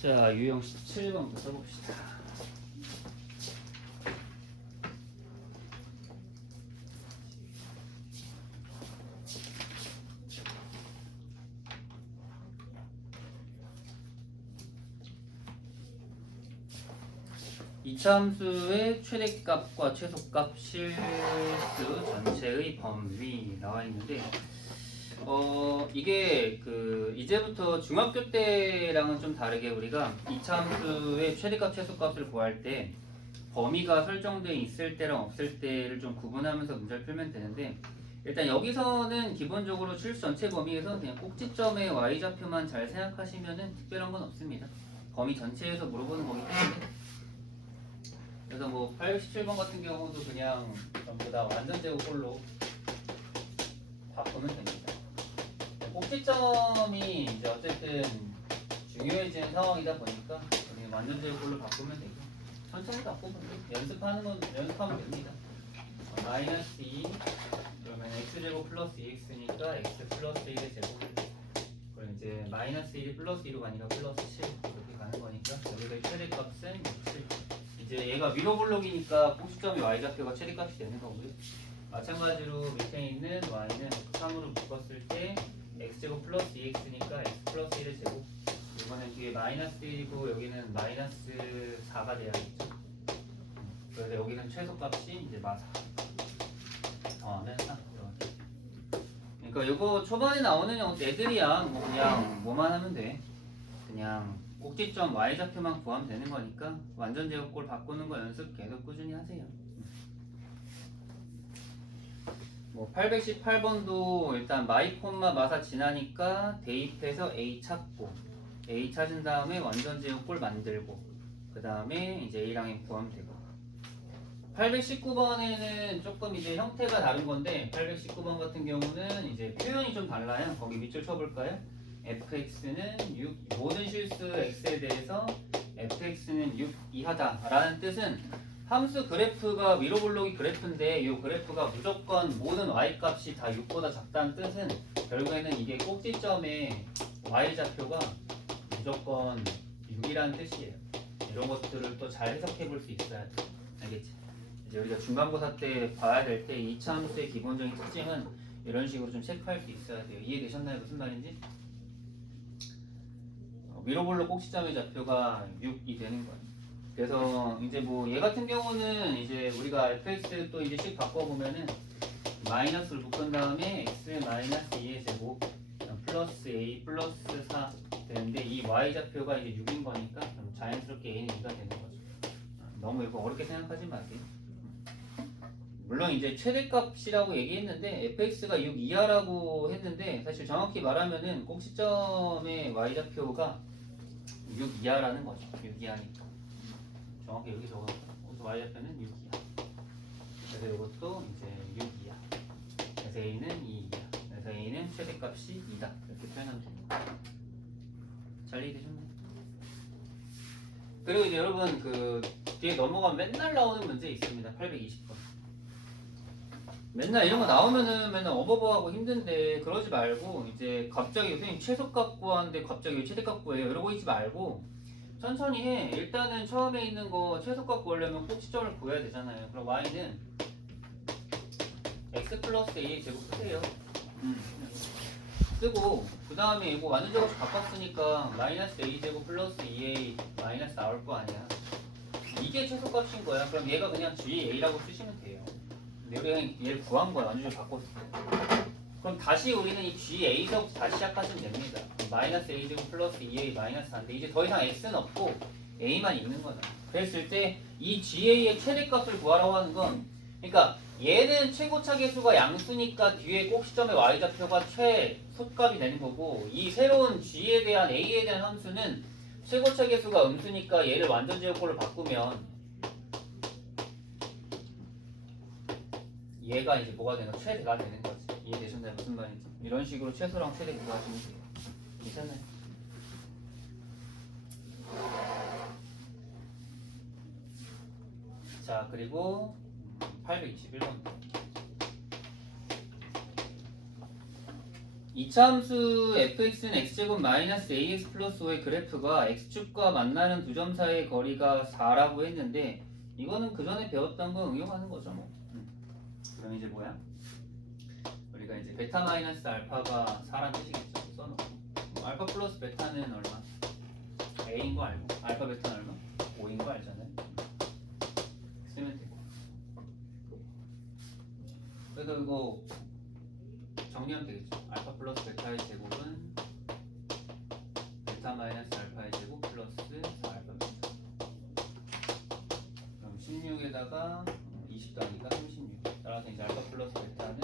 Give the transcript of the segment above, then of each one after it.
자, 유형 17번부터 써봅시다. 이차함수의 최대값과 최소값 실수 전체의 범위 나와 있는데, 이게 이제부터 중학교 때랑은 좀 다르게 우리가 이차함수의 최대값, 최소값을 구할 때 범위가 설정되어 있을 때랑 없을 때를 좀 구분하면서 문제를 풀면 되는데, 일단 여기서는 기본적으로 실수 전체 범위에서 그냥 꼭지점의 y좌표만 잘 생각하시면은 특별한 건 없습니다. 범위 전체에서 물어보는 거기 때문에. 그래서 뭐 817번 같은 경우도 그냥 전부 다 완전 제곱꼴로 바꾸면 됩니다. 꼭지점이 이제 어쨌든 중요해지는 상황이다 보니까 우리 완전 제곱꼴로 바꾸면 되고, 천천히 바꾸면 돼요. 연습하면 됩니다. 마이너스 2 그러면 x제곱 플러스 2x니까 x 플러스 1의 제곱, 그럼 이제 마이너스 1이 플러스 2로 가니까 플러스 7 이렇게 가는 거니까 여기서의 최대값은 7. 이제 얘가 위로 블록이니까 꼭지점이 y좌표가 최대값이 되는 거고요. 마찬가지로 밑에 있는 y는 3으로 묶었을 때 x제곱 플러스 2x니까 x 플러스 1의 제곱, 이거는 뒤에 마이너스 1이고 여기는 마이너스 4가 돼야겠죠. 그래서 여기는 최소값이 이제 마 4 더하면 3. 그러니까 이거 초반에 나오는 애들이야 뭐 그냥 뭐만 하면 돼. 그냥 꼭지점 y좌표만 구하면 되는 거니까 완전 제곱꼴 바꾸는 거 연습 계속 꾸준히 하세요. 뭐 818번도 일단 마이 콤마 마사 지나니까 대입해서 a 찾고, a 찾은 다음에 완전 제곱꼴 만들고, 그 다음에 이제 a랑 m 구하면 되고. 819번에는 조금 이제 형태가 다른 건데, 819번 같은 경우는 이제 표현이 좀 달라요. 거기 밑줄 쳐볼까요? fx는 6, 모든 실수 x에 대해서 fx는 6 이하다 라는 뜻은 함수 그래프가 위로 블록이 그래프인데 이 그래프가 무조건 모든 y값이 다 6보다 작다는 뜻은 결국에는 이게 꼭지점의 y좌표가 무조건 6이라는 뜻이에요. 이런 것들을 또 잘 해석해 볼 수 있어야 돼. 알겠지? 이제 우리가 중간고사 때 봐야 될 때 이차 함수의 기본적인 특징은 이런 식으로 좀 체크할 수 있어야 돼요. 이해되셨나요? 무슨 말인지? 위로 블록 꼭지점의 좌표가 6이 되는 거예요. 그래서 이제 뭐 얘 같은 경우는 이제 우리가 fx 또 이제 식 바꿔보면은 마이너스를 묶은 다음에 x 마이너스 2의 제곱 플러스 a 플러스 4 되는데, 이 y좌표가 이제 6인 거니까 좀 자연스럽게 a는 2가 되는 거죠. 너무 이거 어렵게 생각하지 마세요. 물론 이제 최대값이라고 얘기했는데 fx가 6 이하라고 했는데, 사실 정확히 말하면은 꼭지점의 y좌표가 6 이하라는 거죠. 6 이하니까 정확히 여기 적어놓고 y좌표는 6 이하. 그래서 이것도 이제 6 이하. 그래서 a는 2 이하. 그래서 a는 최대값이 2다. 이렇게 표현하면 됩니다. 잘 이해되셨나요? 그리고 이제 여러분 뒤에 넘어가면 맨날 나오는 문제 있습니다. 820번. 맨날 이런 거 나오면은 맨날 어버버하고 힘든데 그러지 말고, 이제 갑자기 선생님 최소값 구하는데 갑자기 왜 최대값 구해요? 이러고 있지 말고 천천히 해. 일단은 처음에 있는 거 최소값 구하려면 꼭지점을 구해야 되잖아요. 그럼 y는 x 플러스 a 제곱 쓰세요. 쓰고 그 다음에 이거 완전 제곱씩 바꿨으니까 마이너스 a 제곱 플러스 2a 마이너스 나올 거 아니야. 이게 최소값인 거야. 그럼 얘가 그냥 ga라고 쓰시면 돼요. 근데 우리가 얘를 구한 거야. 완전 바꿨어. 그럼 다시 우리는 이 ga서부터 다시 시작하시면 됩니다. 마이너스 a 제곱 플러스 2a 마이너스 4인데 이제 더 이상 x는 없고 a만 있는 거다. 그랬을 때 이 ga의 최대값을 구하라고 하는 건, 그러니까 얘는 최고차 계수가 양수니까 뒤에 꼭지점의 y좌표가 최소값이 되는 거고, 이 새로운 g에 대한 a에 대한 함수는 최고차 계수가 음수니까 얘를 완전 제곱꼴로 바꾸면 얘가 이제 뭐가 되는 거? 최대가 되는 거지. 이해되셨나요? 무슨 말인지? 이런 식으로 최소랑 최대 구하시면 돼요. 괜찮나요? 자, 그리고 821번. 이차함수 fx는 x제곱 마이너스 ax 플러스 5의 그래프가 x축과 만나는 두 점 사이의 거리가 4라고 했는데 이거는 그 전에 배웠던 거 응용하는 거죠 뭐. 그럼 이제 뭐야? 우리가 이제 베타 마이너스 알파가 4란 뜻이겠죠. 써놓고 알파 플러스 베타는 얼마? a인 거 알고 알파 베타는 얼마? 5인 거 알잖아요. 쓰면 되고. 그래서 이거 정리하면 되겠죠. 알파 플러스 베타의 제곱은 베타 마이너스 알파의 제곱 플러스 4알파 베타. 그럼 16에다가 20 더하니까 36. 따라서 이제 알파 플러스 베타는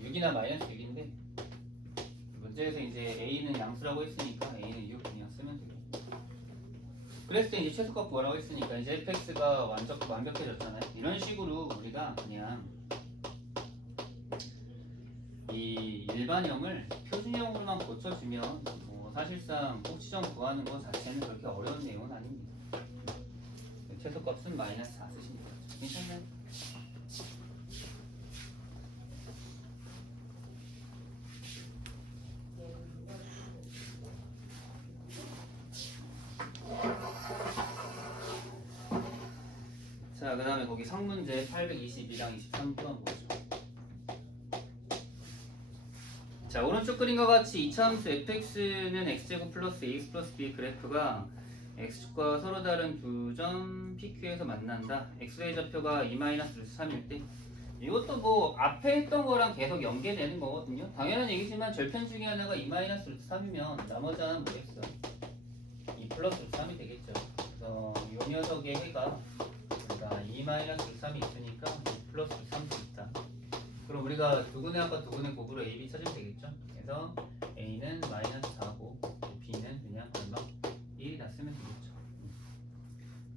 6이나 마이너스 6인데 문제에서 이제 a는 양수라고 했으니까 a는 6 그냥 쓰면 되고. 그랬을 때 이제 최소값 구하라고 했으니까 이제 fx가 완벽해졌잖아요. 이런 식으로 우리가 그냥 이 일반형을 표준형으로만 고쳐주면 뭐 사실상 꼭지점 구하는 것 자체는 그렇게 어려운 내용은 아닙니다. 최소값은 마이너스 4 쓰시면 되죠. 괜찮나요? 자, 그 다음에 거기 성문제 822랑 23번 보죠. 자, 오른쪽 그림과 같이 이차함수 fx는 x제곱 플러스 ax 플러스 b의 그래프가 x축과 서로 다른 두 점 pq에서 만난다. x의 좌표가 2-3일 때 이것도 뭐 앞에 했던 거랑 계속 연계되는 거거든요. 당연한 얘기지만 절편 중에 하나가 2-3이면 나머지 하나는 뭐겠어? 2 플러스 3이 되겠죠. 그래서 이 녀석의 해가 2-3이 있으니까 2 플러스 3도 있다. 그럼 우리가 두근의 합과 두근의 곱으로 a, b 찾으면 되겠죠. 그래서 a는 마이너스 4고 b는 그냥 얼마? 1이다 쓰면 되겠죠.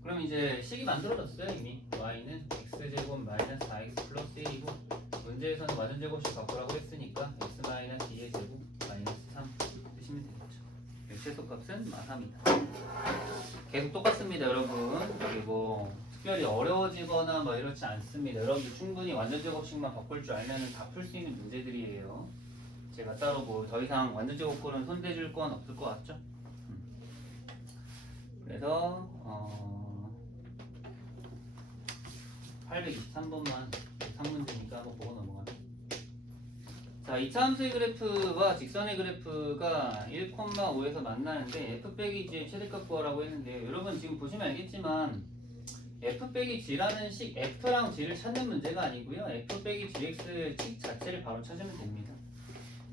그럼 이제 식이 만들어졌어요 이미. y는 x제곱 마이너스 4x 플러스 1이고 문제에서는 완전제곱식 바꾸라고 했으니까 x 마이너스 2의 제곱 마이너스 3 쓰시면 되겠죠. 최소값은 3이다. 계속 똑같습니다 여러분. 그리고 특별히 어려워지거나 뭐 이렇지 않습니다. 여러분들 충분히 완전제곱식만 바꿀 줄 알면 다 풀 수 있는 문제들이에요. 제가 따로 뭐 더 이상 완전제곱꼴은 손대줄 건 없을 것 같죠? 그래서 823번만 상문제니까 한번 보고 넘어가면. 자, 이차함수의 그래프와 직선의 그래프가 1,5에서 만나는데 f 빼기 g의 최대값 구하라고 했는데 여러분 지금 보시면 알겠지만 f 빼기 g라는 식 f랑 g를 찾는 문제가 아니고요. f 빼기 gx 식 자체를 바로 찾으면 됩니다.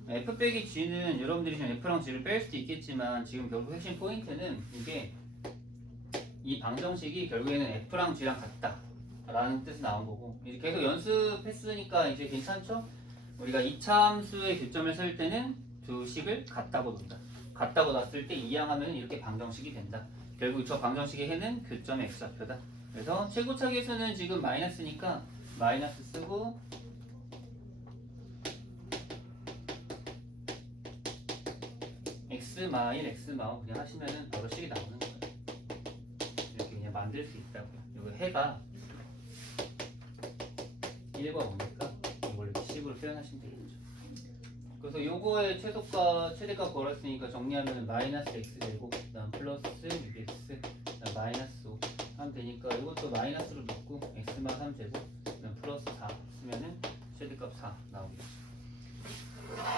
f 빼기 g는 여러분들이 지금 f랑 g를 뺄 수도 있겠지만 지금 결국 핵심 포인트는 이게 이 방정식이 결국에는 f랑 g랑 같다 라는 뜻이 나온 거고 이제 계속 연습했으니까 이제 괜찮죠? 우리가 이차함수의 교점을 쓸 때는 두 식을 같다고 둔다. 같다고 놨을 때 이항하면 이렇게 방정식이 된다. 결국 저 방정식의 해는 교점의 x좌표다. 그래서 최고차계수는 지금 마이너스니까 마이너스 쓰고 x 마일 x 마오 그냥 하시면은 바로 식이 나오는 거예요. 이렇게 그냥 만들 수 있다고요. 이거 해가 1과 5니까 이걸 이렇게 식으로 표현하시면 되겠죠. 그래서 요거의 최소값 최대값 걸었으니까 정리하면 마이너스 x제곱 그다음 플러스 6x 그다음 마이너스 5 하면 되니까 이것도 마이너스로 넣고 x마 3제곱 그다음 플러스 4 쓰면은 최대값 4 나오겠죠.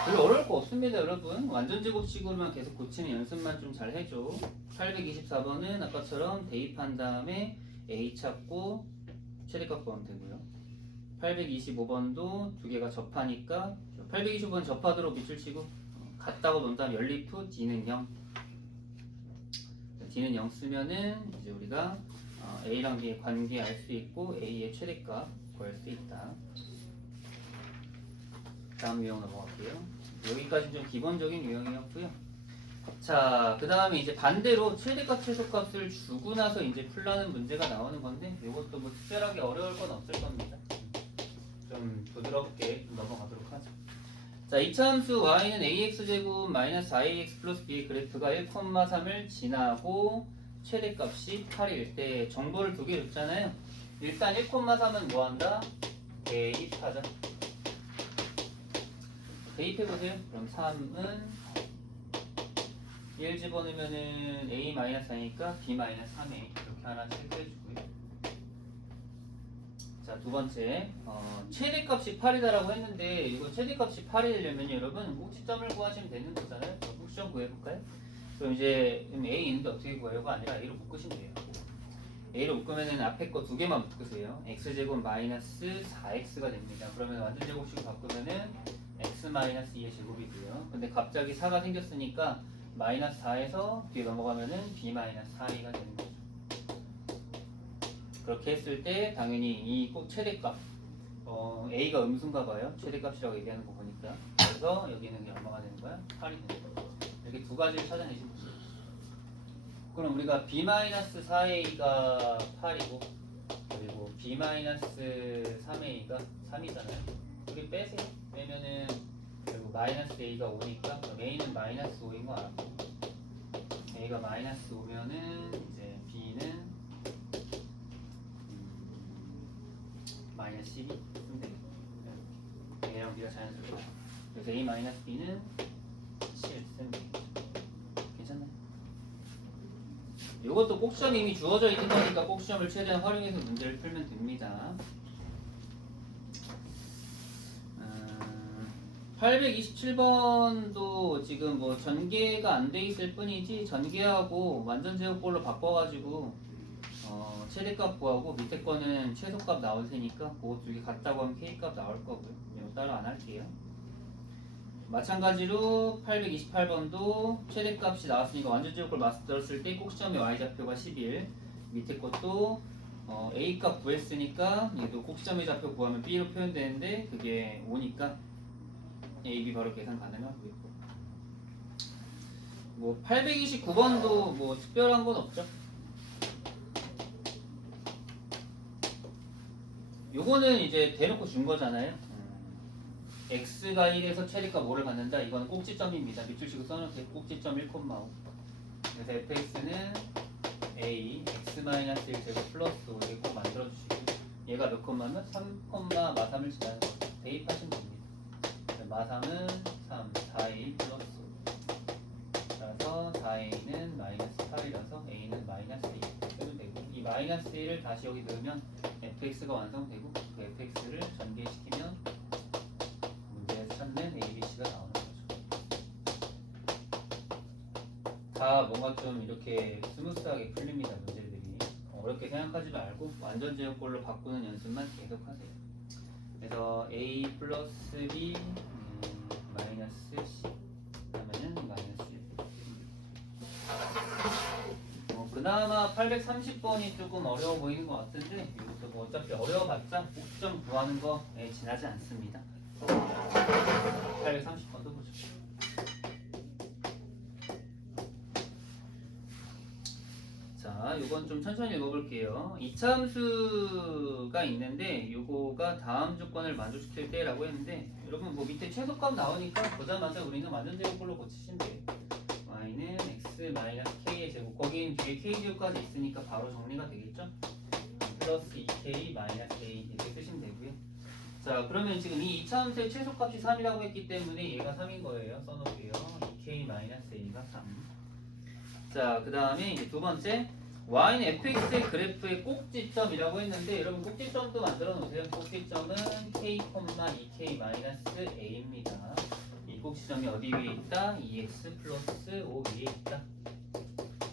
별로 어려울 거 없습니다 여러분. 완전제곱식으로만 계속 고치는 연습만 좀 잘 해줘. 824번은 아까처럼 대입한 다음에 a 찾고 최대값 구하면 되고요. 825번도 두 개가 접하니까 825번 접하도록 밑줄 치고 같다고 놓은 다음 연립 후 d는 0 d는 0 쓰면은 이제 우리가 a랑 b의 관계 알 수 있고 a의 최대값 구할 수 있다. 다음 유형 넘어갈게요. 여기까지 좀 기본적인 유형이었고요. 자, 그 다음에 이제 반대로 최대값 최소값을 주고 나서 이제 풀라는 문제가 나오는 건데 이것도 뭐 특별하게 어려울 건 없을 겁니다. 좀 부드럽게 넘어가도록 하죠. 자, 이차함수 y는 ax제곱 마이너스 4ax 플러스 b의 그래프가 1,3을 지나고 최대값이 8일 때 정보를 두 개 줬잖아요. 일단 1,3은 뭐한다? 대입하자. 대입해보세요. 그럼 3은 1 집어넣으면은 a-4니까 b-3a 이렇게 하나 체크해주고요. 자, 두 번째 최대값이 8이다라고 했는데 이거 최대값이 8이 되려면 여러분 꼭지점을 구하시면 되는 거잖아요. 꼭지점 구해볼까요? 그럼 이제 a 있는데 어떻게 구해요가 아니라 a로 묶으시면 돼요. a로 묶으면은 앞에 거 두 개만 묶으세요. x제곱 마이너스 4x가 됩니다. 그러면 완전 제곱식으로 바꾸면은 x 마이너스 2의 제곱이 돼요. 근데 갑자기 4가 생겼으니까 마이너스 4에서 뒤에 넘어가면은 b 마이너스 4a가 되는 거죠. 그렇게 했을 때 당연히 이 꼭 최대값 a가 음수인가 봐요. 최대값이라고 얘기하는 거 보니까. 그래서 여기는 얼마가 되는 거야? 8이 되는 거야. 이렇게 두 가지를 찾아내시면 돼요. 그럼 우리가 b-4a가 8이고 그리고 b-3a가 3이잖아요. 우리 빼세요. 빼면은 그리고 마이너스 a가 5니까 그럼 a는 마이너스 5인 거 알았고 a가 마이너스 5면은 이제 b는 마이너스 12 쓰면 되겠다. a랑 b가 자연스럽게 그래서 a 마이너스 b는 7 쓰면 되겠다. 괜찮나요? 이것도 꼭지점이 이미 주어져 있는 거니까 꼭지점을 최대한 활용해서 문제를 풀면 됩니다. 827번도 지금 뭐 전개가 안 돼 있을 뿐이지 전개하고 완전 제곱꼴로 바꿔가지고 최대값 구하고 밑에 거는 최소값 나올 테니까 그거 두 개 같다고 하면 k값 나올 거고요. 이거 따로 안 할게요. 마찬가지로 828번도 최대값이 나왔으니까 완전 제곱꼴 만들었을 때 꼭지점의 y좌표가 11 밑에 것도 a값 구했으니까 얘도 꼭지점의 좌표 구하면 b로 표현되는데 그게 5니까 a, b 바로 계산 가능하고요. 뭐 829번도 뭐 특별한 건 없죠. 요거는 이제 대놓고 준 거잖아요. x가 1에서 최대값 5를 갖는다. 이건 꼭지점입니다. 밑줄치고 써놓을게요. 꼭지점 1,5. 그래서 fx는 a x-1 제곱 플러스 5 이렇게 꼭 만들어주시고 얘가 몇 콤마면 3,3을 지나는 거 대입하시면 됩니다. 마3은 3, 4a 플러스 5 따라서 4a는 마이너스 8이라서 a는 마이너스 2 쓰면 되고 이 마이너스 1을 다시 여기 넣으면 fx가 완성되고 그 fx를 전개시키면 문제에서 찾는 abc가 나오는 거죠. 다 뭔가 좀 이렇게 스무스하게 풀립니다. 문제들이 어렵게 생각하지 말고 완전 제곱꼴로 바꾸는 연습만 계속하세요. 그래서 a 플러스 b 마이너스 c 하면은 마이너스 1. 그나마 830번이 조금 어려워 보이는 것 같은데 이것도 뭐 어차피 어려워봤자 꼭지점 구하는 거에 지나지 않습니다. 830번도 보죠. 자, 이건 좀 천천히 읽어볼게요. 이차함수가 있는데 요거가 다음 조건을 만족시킬 때라고 했는데 여러분 뭐 밑에 최소값 나오니까 보자마자 우리는 완전 제곱꼴로 고치시면 돼요. y는 x-k의 제곱 거긴 뒤에 k제곱까지 있으니까 바로 정리가 되겠죠? 플러스 2k 마이너스 a 이렇게 쓰시면 되고요. 자, 그러면 지금 이 이차함수의 최소값이 3이라고 했기 때문에 얘가 3인 거예요. 써놓을게요. 2k 마이너스 a가 3. 자, 그 다음에 이제 두 번째 y는 fx의 그래프의 꼭지점이라고 했는데 여러분 꼭지점도 만들어 놓으세요. 꼭지점은 k, 2k 마이너스 a입니다. 이 꼭지점이 어디 위에 있다? 2x 플러스 5 위에 있다.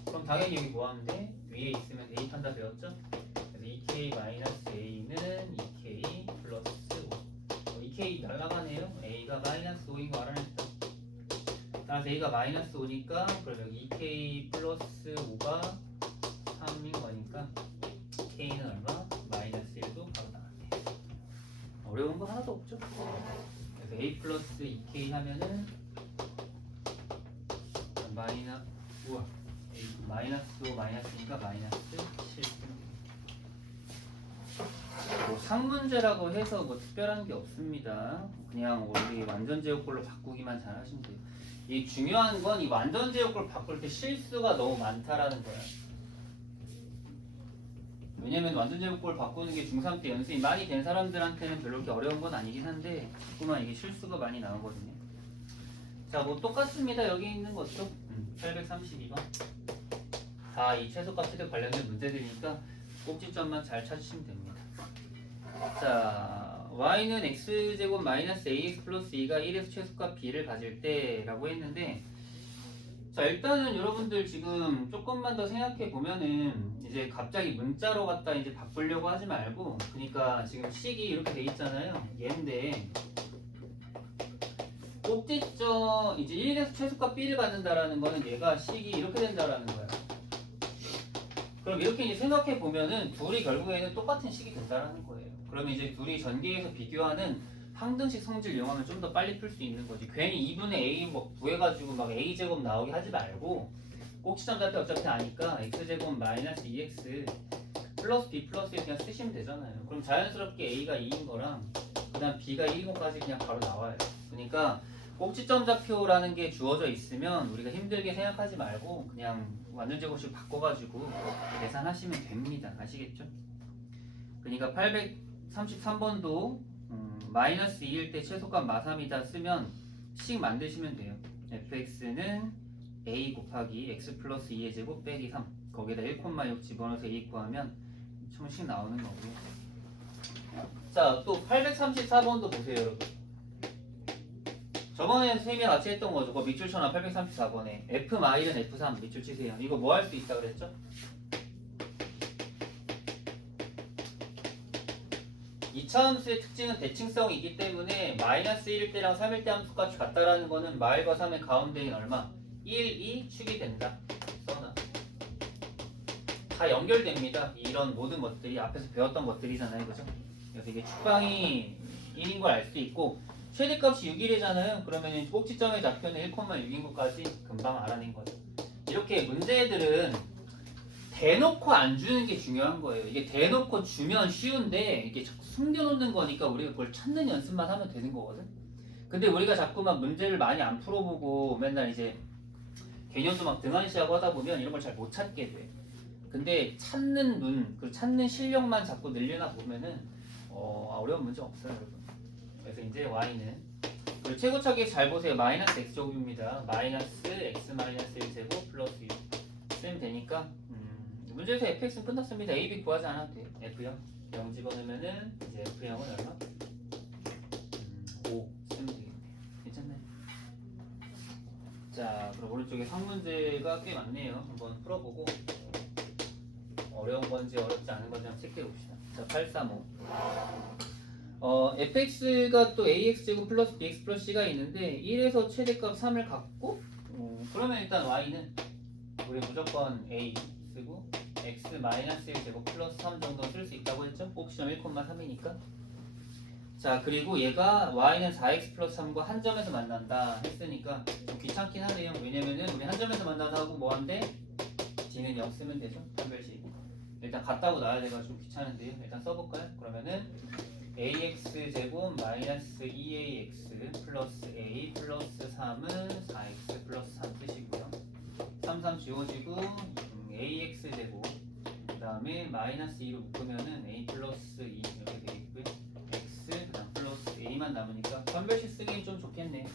그럼 당연히 여기 뭐 하면 돼? 위에 있으면 대입한다 배웠죠? 그래서 2k 마이너스 a는 2k 플러스 5. 2k 날라가네요. a가 마이너스 5인 거 알아냈다. 따라서 a가 마이너스 5니까 그럼 여기 2k 플러스 5가 3인 거니까 k는 얼마? 마이너스 1도 바로 나왔네. 어려운 거 하나도 없죠? 그래서 a 플러스 2k 하면은 마이너스 5 마이너스니까 마이너스 7. 뭐 상문제라고 해서 뭐 특별한 게 없습니다. 그냥 우리 완전 제곱꼴로 바꾸기만 잘 하시면 돼요. 이 중요한 건 이 완전 제곱꼴 바꿀 때 실수가 너무 많다라는 거야. 왜냐면 완전 제곱꼴 바꾸는 게 중3 때 연습이 많이 된 사람들한테는 별로 그렇게 어려운 건 아니긴 한데 자꾸만 이게 실수가 많이 나오거든요. 자, 뭐 똑같습니다. 여기 있는 것도 832번. 다 이 최소값에 관련된 문제들이니까 꼭지점만 잘 찾으시면 됩니다. 자, y는 x제곱 마이너스 ax 플러스 2가 1에서 최소값 b를 가질 때 라고 했는데, 자, 일단은 여러분들 지금 조금만 더 생각해 보면은 이제 갑자기 문자로 갖다 이제 바꾸려고 하지 말고, 그러니까 지금 식이 이렇게 돼 있잖아요. 얘인데 꼭지점 이제 1에서 최소값 b를 갖는다라는 거는 얘가 식이 이렇게 된다라는 거야. 그럼 이렇게 이제 생각해 보면은 둘이 결국에는 똑같은 식이 된다라는 거예요. 그러면 이제 둘이 전개해서 비교하는 항등식 성질 이용하면 좀 더 빨리 풀 수 있는 거지. 괜히 2분의 a 뭐 구해가지고 막 a 제곱 나오게 하지 말고, 꼭지점 좌표 어차피 아니까 x 제곱 마이너스 2x 플러스 b 플러스 1 그냥 쓰시면 되잖아요. 그럼 자연스럽게 a가 2인 거랑 그다음 b가 1인 것까지 그냥 바로 나와요. 그러니까 꼭지점 좌표라는 게 주어져 있으면 우리가 힘들게 생각하지 말고 그냥 완전 제곱식 바꿔가지고 계산하시면 됩니다. 아시겠죠? 그러니까 833번도 마이너스 2일 때 최소값 마3이다 쓰면 식 만드시면 돼요. fx는 a 곱하기 x 플러스 2의 제곱 빼기 3 거기다 1,6 집어넣어서 a 구하면 총식 나오는 거고요. 자, 또 834번도 보세요, 여러분. 저번에 선생님이 같이 했던 거죠. 그 밑줄 쳐놔. 834번에 f 마일은 f3 밑줄 치세요. 이거 뭐 할 수 있다 그랬죠? 이차함수의 특징은 대칭성이기 때문에 마이너스 1일 때랑 3일 때 함수값이 같다라는 거는 마일과 3의 가운데인 얼마? 1, 2 축이 된다. 써놔. 다 연결됩니다. 이런 모든 것들이 앞에서 배웠던 것들이잖아요. 그죠? 그래서 이게 축방이 1인 걸 알 수 있고, 최대값이 6일이잖아요. 그러면 꼭지점의 좌표는 1,6인 것까지 금방 알아낸 거죠. 이렇게 문제들은 대놓고 안 주는 게 중요한 거예요. 이게 대놓고 주면 쉬운데 이게 자꾸 숨겨놓는 거니까 우리가 그걸 찾는 연습만 하면 되는 거거든. 근데 우리가 자꾸만 문제를 많이 안 풀어보고 맨날 이제 개념도 막 등한시하고 하다 보면 이런 걸 잘 못 찾게 돼. 근데 찾는 눈, 그 찾는 실력만 자꾸 늘려나 보면은 어려운 문제 없어요, 여러분. 그래서 이제 y는 그리고 최고차기 잘 보세요. 마이너스 x제곱입니다. 마이너스 x 마이너스 1제곱 플러스 6 쓰면 되니까 문제에서 fx는 끝났습니다. a, b 구하지 않아도 돼요. f0 0 집어넣으면은 이제 f0은 얼마? 5 쓰면 되겠네요. 괜찮나요? 자, 그럼 오른쪽에 상문제가 꽤 많네요. 한번 풀어보고 어려운 건지 어렵지 않은 건지 한번 체크해 봅시다. 자, 835 fx가 또 ax제곱 플러스 bx 플러스 c가 있는데 1에서 최대값 3을 갖고 그러면 일단 y는 우리 무조건 a 쓰고 x 마이너스 1 제곱 플러스 3 정도 쓸 수 있다고 했죠? 꼭지점 1,3이니까. 자, 그리고 얘가 y는 4x 플러스 3과 한 점에서 만난다 했으니까 좀 귀찮긴 하네요. 왜냐면은 우리 한 점에서 만나서 하고 뭐한데 d는 0 쓰면 되죠? 판별식. 일단 같다고 나와야 돼가지고 귀찮은데요. 일단 써볼까요? 그러면은 ax 제곱 마이너스 2ax 플러스 a 플러스 3은 4x 플러스 3 쓰시고요. 3, 3 지워지고 ax 제곱 그 다음에 마이너스 2로 묶으면은 a 플러스 2 이렇게 되겠고요. x 그 다음 플러스 a만 남으니까 판별식 쓰기엔 좀 좋겠네요.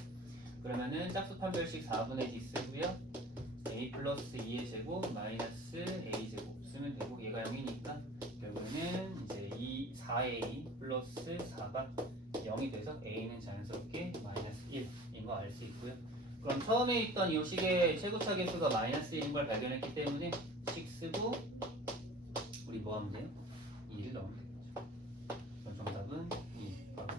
그러면은 짝수 판별식 4분의 d 쓰고요. a 플러스 2의 제곱 마이너스 a 제곱 쓰면 되고 얘가 0이니까 결국에는 이제 4a 플러스 4가 0이 돼서 a는 자연스럽게 마이너스 1인 거 알 수 있고요. 그럼 처음에 있던 이 식의 최고차 계수가 마이너스 1인 걸 발견했기 때문에 식 쓰고 우리 뭐 하면 돼요? 2를 넣으면 되죠. 그럼 정답은 2입니다.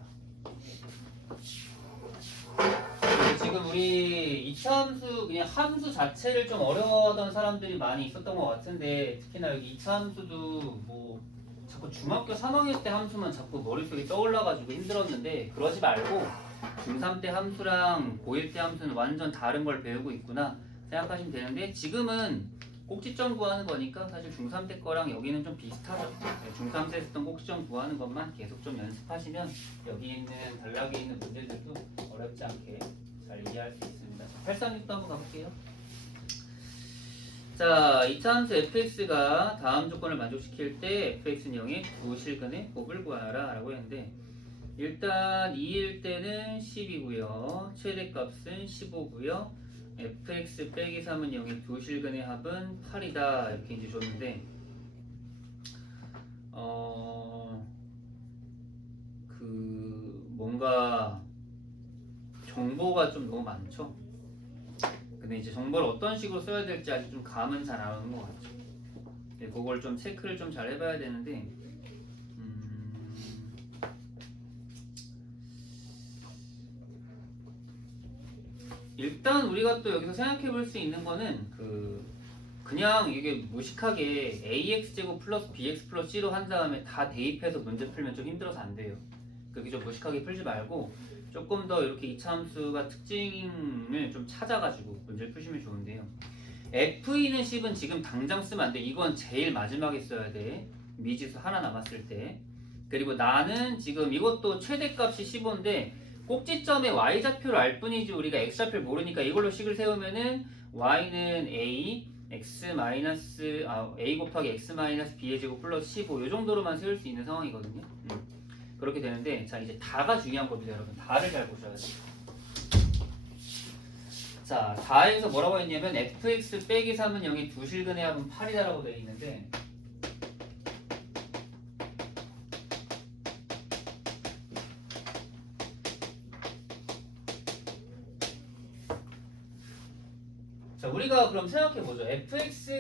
지금 우리 2차 함수 그냥 함수 자체를 좀 어려워하던 사람들이 많이 있었던 것 같은데 특히나 여기 2차 함수도 뭐 자꾸 중학교 3학년 때 함수만 자꾸 머릿속에 떠올라가지고 힘들었는데 그러지 말고 중3 때 함수랑 고1 때 함수는 완전 다른 걸 배우고 있구나 생각하시면 되는데 지금은 꼭지점 구하는 거니까 사실 중3 때 거랑 여기는 좀 비슷하죠. 중3 때 했던 꼭지점 구하는 것만 계속 좀 연습하시면 여기 있는 단락에 있는 문제들도 어렵지 않게 잘 이해할 수 있습니다. 836도 한번 가볼게요. 자, 2차 함수 fx가 다음 조건을 만족시킬 때 fx는 0의 두 실근의 곱을 구하라 라고 했는데 일단 2일 때는 10이고요. 최대값은 15고요. fx 빼기 3은 0의 교실근의 합은 8이다. 이렇게 이제 줬는데 뭔가 정보가 좀 너무 많죠. 근데 이제 정보를 어떤 식으로 써야 될지 아직 좀 감은 잘 안 오는 것 같죠. 네, 그걸 좀 체크를 좀 잘 해봐야 되는데 일단 우리가 또 여기서 생각해 볼 수 있는 거는 그냥 이게 무식하게 ax제곱 플러스 bx 플러스 c로 한 다음에 다 대입해서 문제 풀면 좀 힘들어서 안 돼요. 그렇게 좀 무식하게 풀지 말고 조금 더 이렇게 이차함수가 특징을 좀 찾아가지고 문제를 푸시면 좋은데요. F는 10은 지금 당장 쓰면 안 돼. 이건 제일 마지막에 써야 돼. 미지수 하나 남았을 때. 그리고 나는 지금 이것도 최대값이 15인데 꼭지점에 y좌표를 알 뿐이지 우리가 x좌표를 모르니까 이걸로 식을 세우면은 y는 a a 곱하기 x 마이너스 b의 제곱 플러스 15 이 정도로만 세울 수 있는 상황이거든요. 그렇게 되는데 자 이제 다가 중요한 겁니다 여러분. 다를 잘 보셔야 돼요. 자 다에서 뭐라고 했냐면 fx 빼기 3은 0의 두 실근의 합은 8이다라고 되어 있는데 자 우리가 그럼 생각해보죠. fx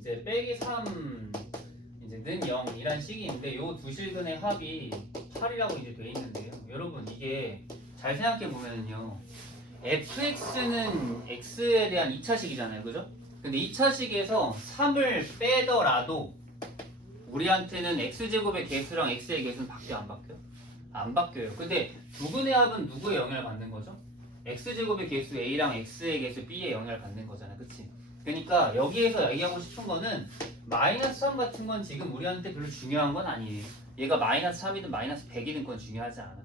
이제 빼기 3 이제 는 0이란 식인데 요 두 실근의 합이 8이라고 이제 돼 있는데요. 여러분 이게 잘 생각해 보면요. fx는 x에 대한 2차식이잖아요. 그죠? 근데 2차식에서 3을 빼더라도 우리한테는 x제곱의 개수랑 x의 개수는 바뀌어 안 바뀌어? 안 바뀌어요. 근데 두 근의 합은 누구의 영향을 받는 거죠? x제곱의 개수 a랑 x의 개수 b의 영향을 받는 거잖아. 그치? 그러니까 여기에서 얘기하고 싶은 거는 마이너스 3 같은 건 지금 우리한테 별로 중요한 건 아니에요. 얘가 마이너스 3이든 마이너스 100이든 그건 중요하지 않아.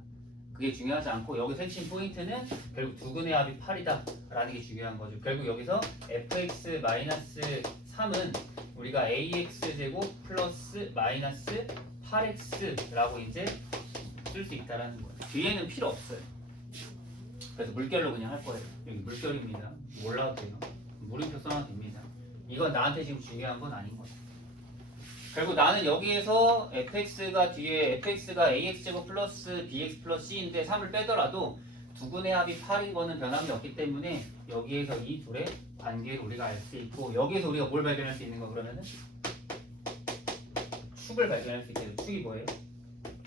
그게 중요하지 않고 여기서 핵심 포인트는 결국 두 근의 합이 8이다 라는 게 중요한 거죠. 결국 여기서 fx 마이너스 3은 우리가 ax제곱 플러스 마이너스 8x라고 이제 쓸 수 있다라는 거예요. 뒤에는 필요 없어요. 그래서 물결로 그냥 할 거예요. 여기 물결입니다. 몰라도 돼요. 물음표 써놔도 됩니다. 이건 나한테 지금 중요한 건 아닌 거죠. 결국 나는 여기에서 fx가 뒤에 fx가 ax제곱 플러스 bx 플러스 c인데 3을 빼더라도 두 근의 합이 8인 거는 변함이 없기 때문에 여기에서 이 둘의 관계를 우리가 알 수 있고 여기에서 우리가 뭘 발견할 수 있는 거 그러면은 축을 발견할 수 있게 축이 뭐예요?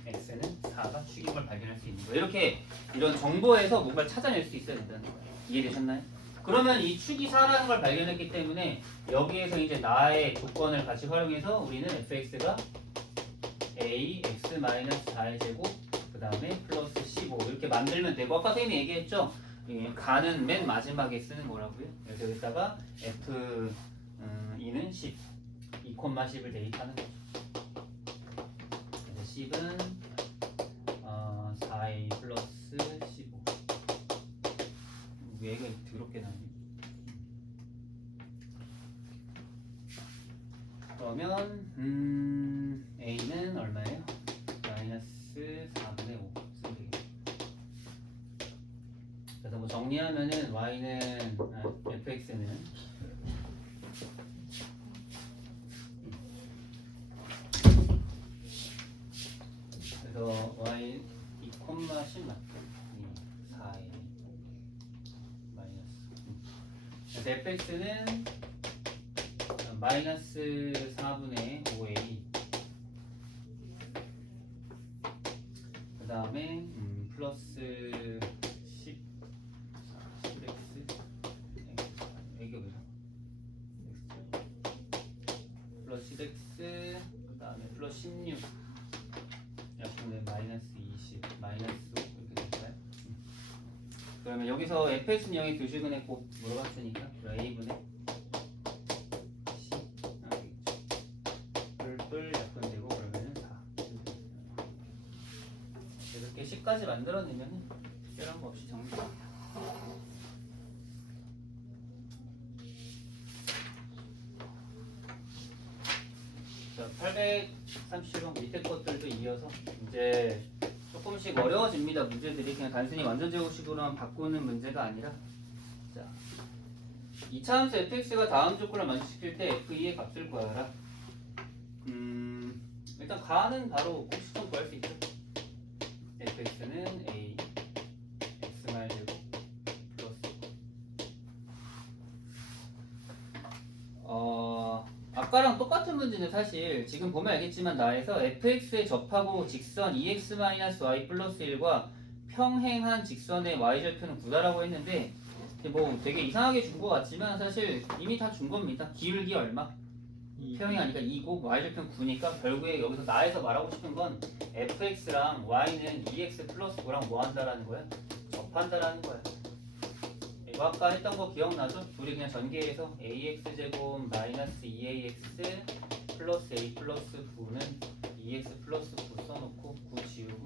x는 4가 축인 걸 발견할 수 있는 거예요. 이렇게 이런 정보에서 뭔가를 찾아낼 수 있어야 된다는 거예요. 이해되셨나요? 그러면 이 축이 4라는 걸 발견했기 때문에 여기에서 이제 나의 조건을 같이 활용해서 우리는 fx가 a x-4의 제곱 그 다음에 플러스 15 이렇게 만들면 되고 아까 선생님이 얘기했죠? 가는 맨 마지막에 쓰는 거라고요. 그래서 여기다가 f 2는 10 2,10을 대입하는 거죠. 그래서 10은 4a 플러스 15 왜 이거 더럽게 나니? 그러면 a는 얼마예요? 마이너스 4분의 5 쓰면 되겠죠. 그래서 뭐 정리하면은 y는 fx는 그래서 y 2,10 맞죠? 4에 그래서 fx는 마이너스 4분의 5a 그 다음에 플러스 10x 이게 뭐죠? 플러스 10x 그 다음에 플러스 16 약분의 마이너스 20 마이너스 5 이렇게 될까요? 그러면 여기서 fx는 0의 교실근에 곧 물어봤으니까 a분의 뿔뿔 약분되고 그러면은 4 이렇게 10까지 만들어내면 특별한 거 없이 정리됩니다. 자, 37번 밑에 것들도 이어서 이제 조금씩 어려워집니다. 문제들이 그냥 단순히 완전 제곱식으로만 바꾸는 문제가 아니라 자, 2차 함수 fx가 다음 조건을 만족시킬 때 f2의 값을 구하라. 일단 가는 바로 공식점 구할 수 있죠. fx는 a x말 제곱 플러스 아까랑 똑같은 문제는 사실 지금 보면 알겠지만 나에서 fx에 접하고 직선 2x-y 플러스 1과 평행한 직선의 y절편은 9다라고 했는데 뭐 되게 이상하게 준 것 같지만 사실 이미 다 준 겁니다. 기울기 얼마? 평행하니까 2고 y절편 9니까 결국에 여기서 나에서 말하고 싶은 건 fx랑 y는 2x 플러스 9랑 뭐 한다라는 거야? 접한다라는 거야. 이거 아까 했던 거 기억나죠? 우리 그냥 전개해서 ax제곱 마이너스 2ax 플러스 a 플러스 9는 2x 플러스 9 써놓고 9 지우고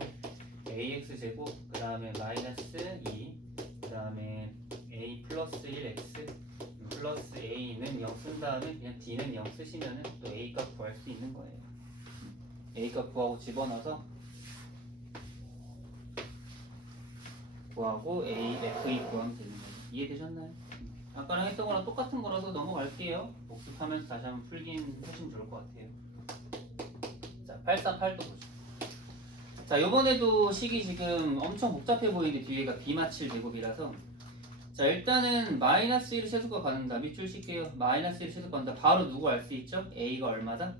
ax제곱 그 다음에 마이너스 2 그 다음에 a 플러스 1x 플러스 a는 0 쓴 다음에 그냥 d는 0 쓰시면은 또 a 값 구할 수 있는 거예요. a 값 구하고 집어넣어서 구하고 a f2 구하면 되는 거예요. 이해되셨나요? 아까랑 했던 거랑 똑같은 거라서 넘어갈게요. 복습하면서 다시 한번 풀긴 하시면 좋을 것 같아요. 자, 838도 보죠. 자, 요번에도 식이 지금 엄청 복잡해 보이는데 뒤에가 b마칠 제곱이라서 자, 일단은 마이너스 1을 최소가 가는다. 밑줄 칠게요. 마이너스 1을 최소가 간다. 바로 누구 알 수 있죠? a가 얼마다?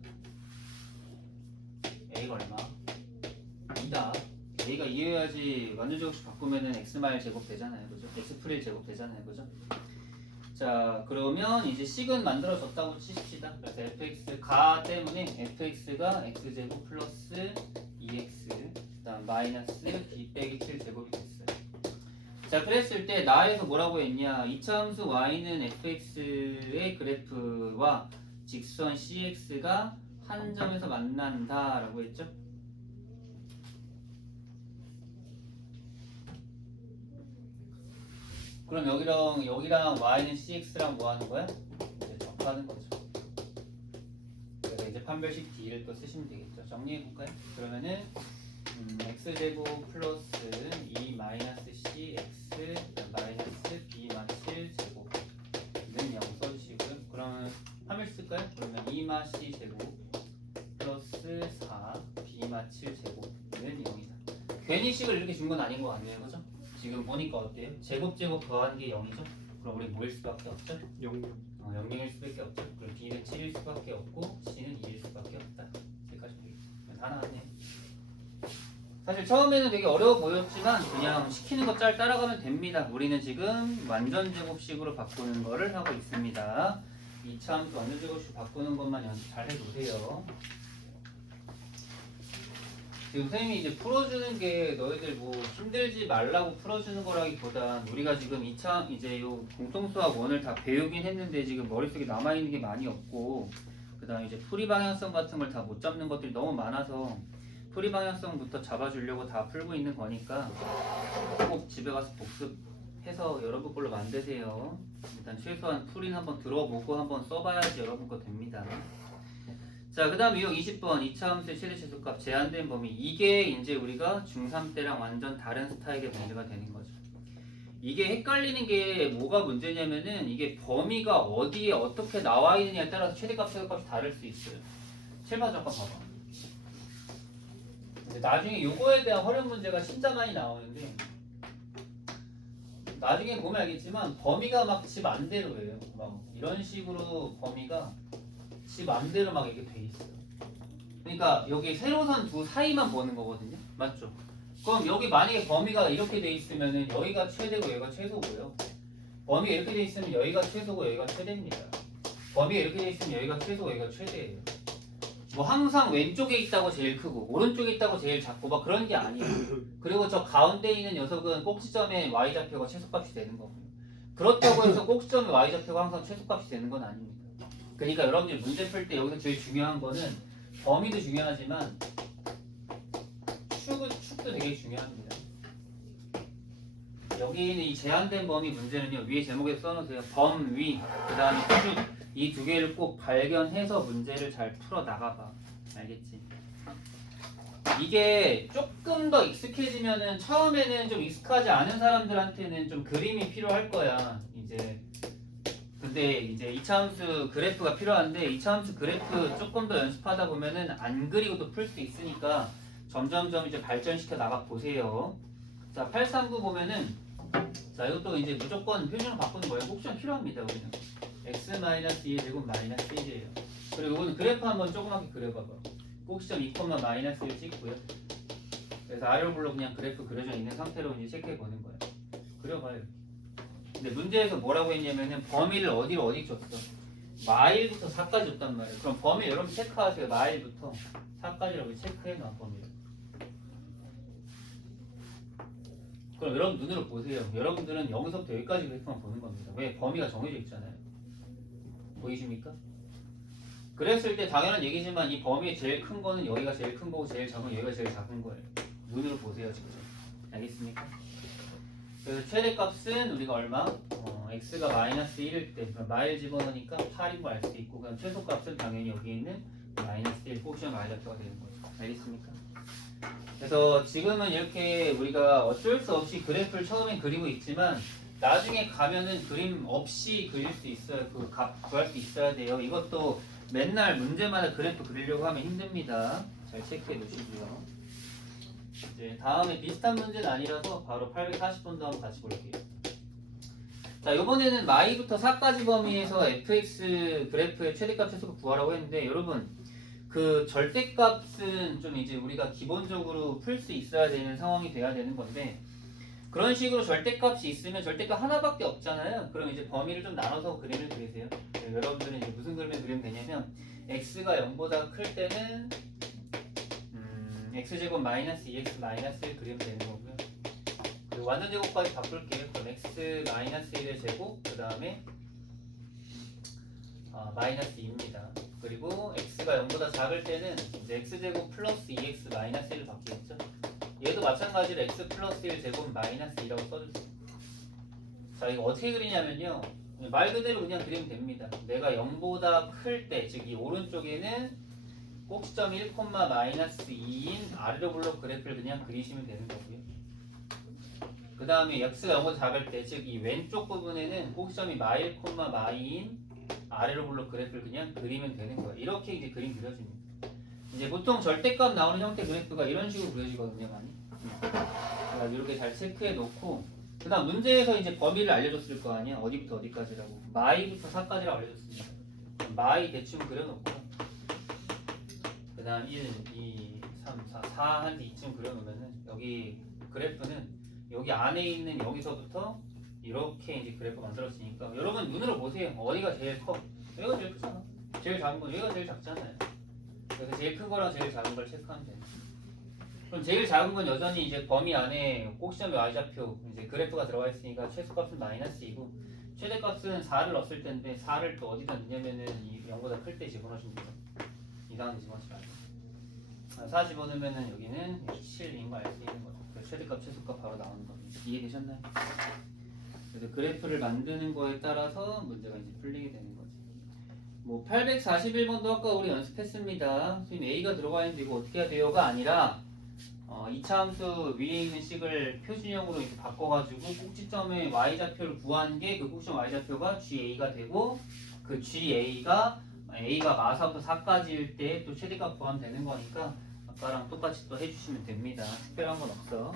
a가 얼마? 2다. a가 2여야지 완전 제곱식 바꾸면은 x마일 제곱 되잖아요. 그죠? x 프릴 제곱 되잖아요. 그죠? 자, 그러면 이제 식은 만들어졌다고 치십시다. 그래서 fx 가 때문에 fx가 x제곱 플러스 2x 그 다음 마이너스 b 빼기 7 제곱이 됐어요. 자, 그랬을 때 나에서 뭐라고 했냐? 2차 함수 y는 fx의 그래프와 직선 cx가 한 점에서 만난다 라고 했죠? 그럼 여기랑 y는 cx랑 뭐 하는 거야? 이제 접하는 거죠. 그래서 이제 판별식 d를 또 쓰시면 되겠죠. 정리해 볼까요? 그러면은 x제곱 플러스 2 마이너스 cx 마이너스 b 마칠 제곱은 0 써주시고요. 그러면 판별 쓸까요? 그러면 2 마 c 제곱 플러스 4 b 마칠 제곱은 0이다. 괜히 식을 이렇게 준 건 아닌 것 같네요. 그죠? 지금 보니까 어때요? 제곱 더한 게 0이죠? 그럼 우리 뭐일 수밖에 없죠? 0일 수밖에 없죠. 그럼 b는 7일 수밖에 없고 c는 2일 수밖에 없다. 여기까지 되겠죠. 다 나왔네요. 사실 처음에는 되게 어려워 보였지만 그냥 시키는 거 잘 따라가면 됩니다. 우리는 지금 완전 제곱식으로 바꾸는 거를 하고 있습니다. 2차 함수 완전 제곱식 바꾸는 것만 연습 잘 해보세요. 지금 선생님이 이제 풀어주는 게 너희들 뭐 힘들지 말라고 풀어주는 거라기보단 우리가 지금 2차 이제 요 공통수학 1을 다 배우긴 했는데 지금 머릿속에 남아있는 게 많이 없고 그 다음에 이제 풀이 방향성 같은 걸 다 못 잡는 것들이 너무 많아서 풀이 방향성부터 잡아주려고 다 풀고 있는 거니까 꼭 집에 가서 복습해서 여러분 걸로 만드세요. 일단 최소한 풀이는 한번 들어보고 한번 써봐야지 여러분 거 됩니다. 자, 그 다음 유형 20번 2차 함수의 최대 최소값 제한된 범위. 이게 이제 우리가 중3 때랑 완전 다른 스타일의 문제가 되는 거죠. 이게 헷갈리는 게 뭐가 문제냐면은 이게 범위가 어디에 어떻게 나와 있느냐에 따라서 최대값 최소값이 다를 수 있어요. 7번 잠깐 봐봐. 나중에 요거에 대한 활용 문제가 진짜 많이 나오는데 나중에 보면 알겠지만 범위가 막 지 맘대로예요. 막 이런 식으로 범위가 지 맘대로 막 이렇게 돼 있어요. 그러니까 여기 세로선 두 사이만 보는 거거든요. 맞죠? 그럼 여기 만약에 범위가 이렇게 돼 있으면은 여기가 최대고 여기가 최소고요. 범위가 이렇게 돼 있으면 여기가 최소고 여기가 최대입니다. 범위가 이렇게 돼 있으면 여기가 최소고 여기가 최대예요. 뭐 항상 왼쪽에 있다고 제일 크고 오른쪽에 있다고 제일 작고 막 그런 게 아니에요. 그리고 저 가운데 있는 녀석은 꼭지점의 y좌표가 최소값이 되는 거고요. 그렇다고 해서 꼭지점의 y좌표가 항상 최소값이 되는 건 아닙니다. 그러니까 여러분들이 문제 풀 때 여기서 제일 중요한 거는 범위도 중요하지만 축도 되게 중요합니다. 여기 있는 이 제한된 범위 문제는요. 위에 제목에 써놓으세요. 범위, 그 다음에 축 이 두 개를 꼭 발견해서 문제를 잘 풀어 나가봐. 알겠지? 이게 조금 더 익숙해지면은 처음에는 좀 익숙하지 않은 사람들한테는 좀 그림이 필요할 거야. 이제 근데 이제 이차함수 그래프가 필요한데 이차함수 그래프 조금 더 연습하다 보면은 안 그리고도 풀 수 있으니까 점점점 이제 발전시켜 나가 보세요. 자, 839 보면은 자, 이것도 이제 무조건 표준을 바꾸는 거예요. 꼭지점 필요합니다. 우리는 x-2의 제곱 마이너스 1이에요. 그리고 이거는 그래프 한번 조그맣게 그려봐봐. 꼭지점 2, 마이너스를 찍고요. 그래서 아래로 불러 그냥 그래프 그려져 있는 상태로 이제 체크해 보는 거예요. 그려봐요. 근데 문제에서 뭐라고 했냐면은 범위를 어디로 어디 줬어? 마일부터 4까지 줬단 말이에요. 그럼 범위 여러분 체크하세요. 마일부터 4까지라고 체크해 놔 범위를. 그럼 여러분 눈으로 보세요. 여러분들은 여기서부터 여기까지 그래프만 보는 겁니다. 왜? 범위가 정해져 있잖아요. 보이십니까? 그랬을 때 당연한 얘기지만 이 범위의 제일 큰 거는 여기가 제일 큰 거고 제일 작은 여기가 제일 작은 거예요. 눈으로 보세요 지금. 알겠습니까? 그래서 최대값은 우리가 얼마? x가 마이너스 1일 때 그럼 마일 집어넣으니까 8인 거 알 수 있고 그럼 최소값은 당연히 여기 있는 마이너스 1 꼭지점 y좌표가 되는 거죠. 알겠습니까? 그래서 지금은 이렇게 우리가 어쩔 수 없이 그래프를 처음엔 그리고 있지만 나중에 가면은 그림 없이 그릴 수 있어요. 그 값 구할 수 있어야 돼요. 이것도 맨날 문제마다 그래프 그리려고 하면 힘듭니다. 잘 체크해 놓으시고요. 이제 다음에 비슷한 문제는 아니라서 바로 840번도 한번 같이 볼게요. 자, 이번에는 마이부터 4까지 범위에서 fx 그래프의 최대값 최소값 구하라고 했는데 여러분 그 절대값은 좀 이제 우리가 기본적으로 풀 수 있어야 되는 상황이 돼야 되는 건데 그런 식으로 절대값이 있으면 절대값 하나밖에 없잖아요. 그럼 이제 범위를 좀 나눠서 그림을 그리세요. 여러분들은 이제 무슨 그림을 그리면 되냐면 x가 0보다 클 때는 x제곱 마이너스 2x 마이너스 1 그리면 되는 거고요. 그리고 완전 제곱까지 바꿀게요. 그럼 x 마이너스 1의 제곱 그 다음에 마이너스 2입니다. 그리고 x가 0보다 작을 때는 이제 x제곱 플러스 2x 마이너스 1을 바뀌겠죠. 얘도 마찬가지로 x 플러스 1 제곱 마이너스 2라고 써주세요. 자, 이거 어떻게 그리냐면요. 말 그대로 그냥 그리면 됩니다. 내가 0보다 클 때, 즉 이 오른쪽에는 꼭지점 1, 마이너스 2인 아래로 블록 그래프를 그냥 그리시면 되는 거고요. 그 다음에 x가 0보다 작을 때, 즉 이 왼쪽 부분에는 꼭지점이 마일, 마이인 아래로 블록 그래프를 그냥 그리면 되는 거예요. 이렇게 이제 그림 그려집니다. 이제 보통 절대값 나오는 형태 그래프가 이런 식으로 그려지거든요, 많이. 그래서 이렇게 잘 체크해 놓고, 그 다음 문제에서 이제 범위를 알려줬을 거 아니야? 어디부터 어디까지라고. 마이부터 4까지라고 알려줬습니다. 마이 대충 그려놓고요. 그 다음 1, 2, 3, 4, 4 한 지 2쯤 그려놓으면은 여기 그래프는 여기 안에 있는 여기서부터 이렇게 이제 그래프 만들어지니까 여러분 눈으로 보세요. 어디가 제일 커? 여기가 제일 크잖아. 제일 작은 건 여기가 제일 작잖아요. 그래서 제일 큰 거랑 제일 작은 걸 체크하면 돼요. 그럼 제일 작은 건 여전히 이제 범위 안에 꼭지점의 y좌표 이제 그래프가 들어가 있으니까 최소값은 마이너스이고 최대값은 4를 넣었을 텐데 4를 또 어디다 넣냐면은 이 0보다 클 때 집어넣으시면 돼요. 이상한 데 집어넣지 말고 4 집어넣으면은 여기는 7인 거 알 수 있는 거죠. 그래서 최대값 최소값 바로 나오는 겁니다. 이해되셨나요? 그래서 그래프를 만드는 거에 따라서 문제가 이제 풀리게 되는 거지. 뭐 841번도 아까 우리 연습했습니다. 지금 A가 들어가 있는데 이거 어떻게 해야 돼요가 아니라 2차 함수 위에 있는 식을 표준형으로 이렇게 바꿔가지고 꼭지점의 y좌표를 구한 게 그 꼭지점 y좌표가 GA가 되고 그 GA가 마사부터 4까지일 때 또 최대값 구하면 되는 거니까 아까랑 똑같이 또 해주시면 됩니다. 특별한 건 없어.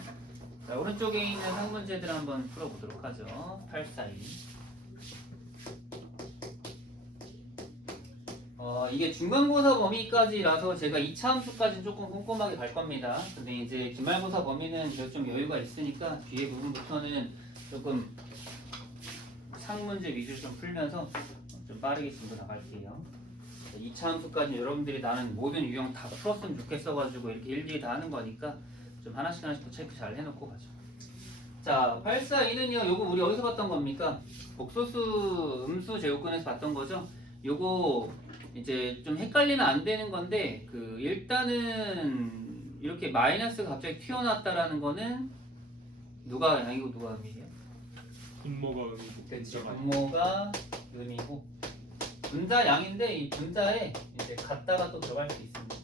자, 오른쪽에 있는 항문제들 한번 풀어보도록 하죠. 842. 이게 중간고사 범위까지라서 제가 2차 함수까지 조금 꼼꼼하게 갈 겁니다. 근데 이제 기말고사 범위는 좀 여유가 있으니까 뒤에 부분부터는 조금 상문제 위주로 좀 풀면서 좀 빠르게 짚고 나갈게요. 2차 함수까지 여러분들이 나는 모든 유형 다 풀었으면 좋겠어가지고 이렇게 일일이 다 하는 거니까 좀 하나씩 더 체크 잘 해놓고 가죠. 자, 842는요, 요거 우리 어디서 봤던 겁니까? 복소수 음수 제곱근에서 봤던 거죠? 요거 이제 좀 헷갈리면 안 되는 건데, 일단은 이렇게 마이너스가 갑자기 튀어나왔다라는 거는 누가 의미예요? 분모가 의미고 그렇지, 분모가 의미고 분자 양인데 이 분자에 이제 갖다가 또 들어갈 수 있습니다.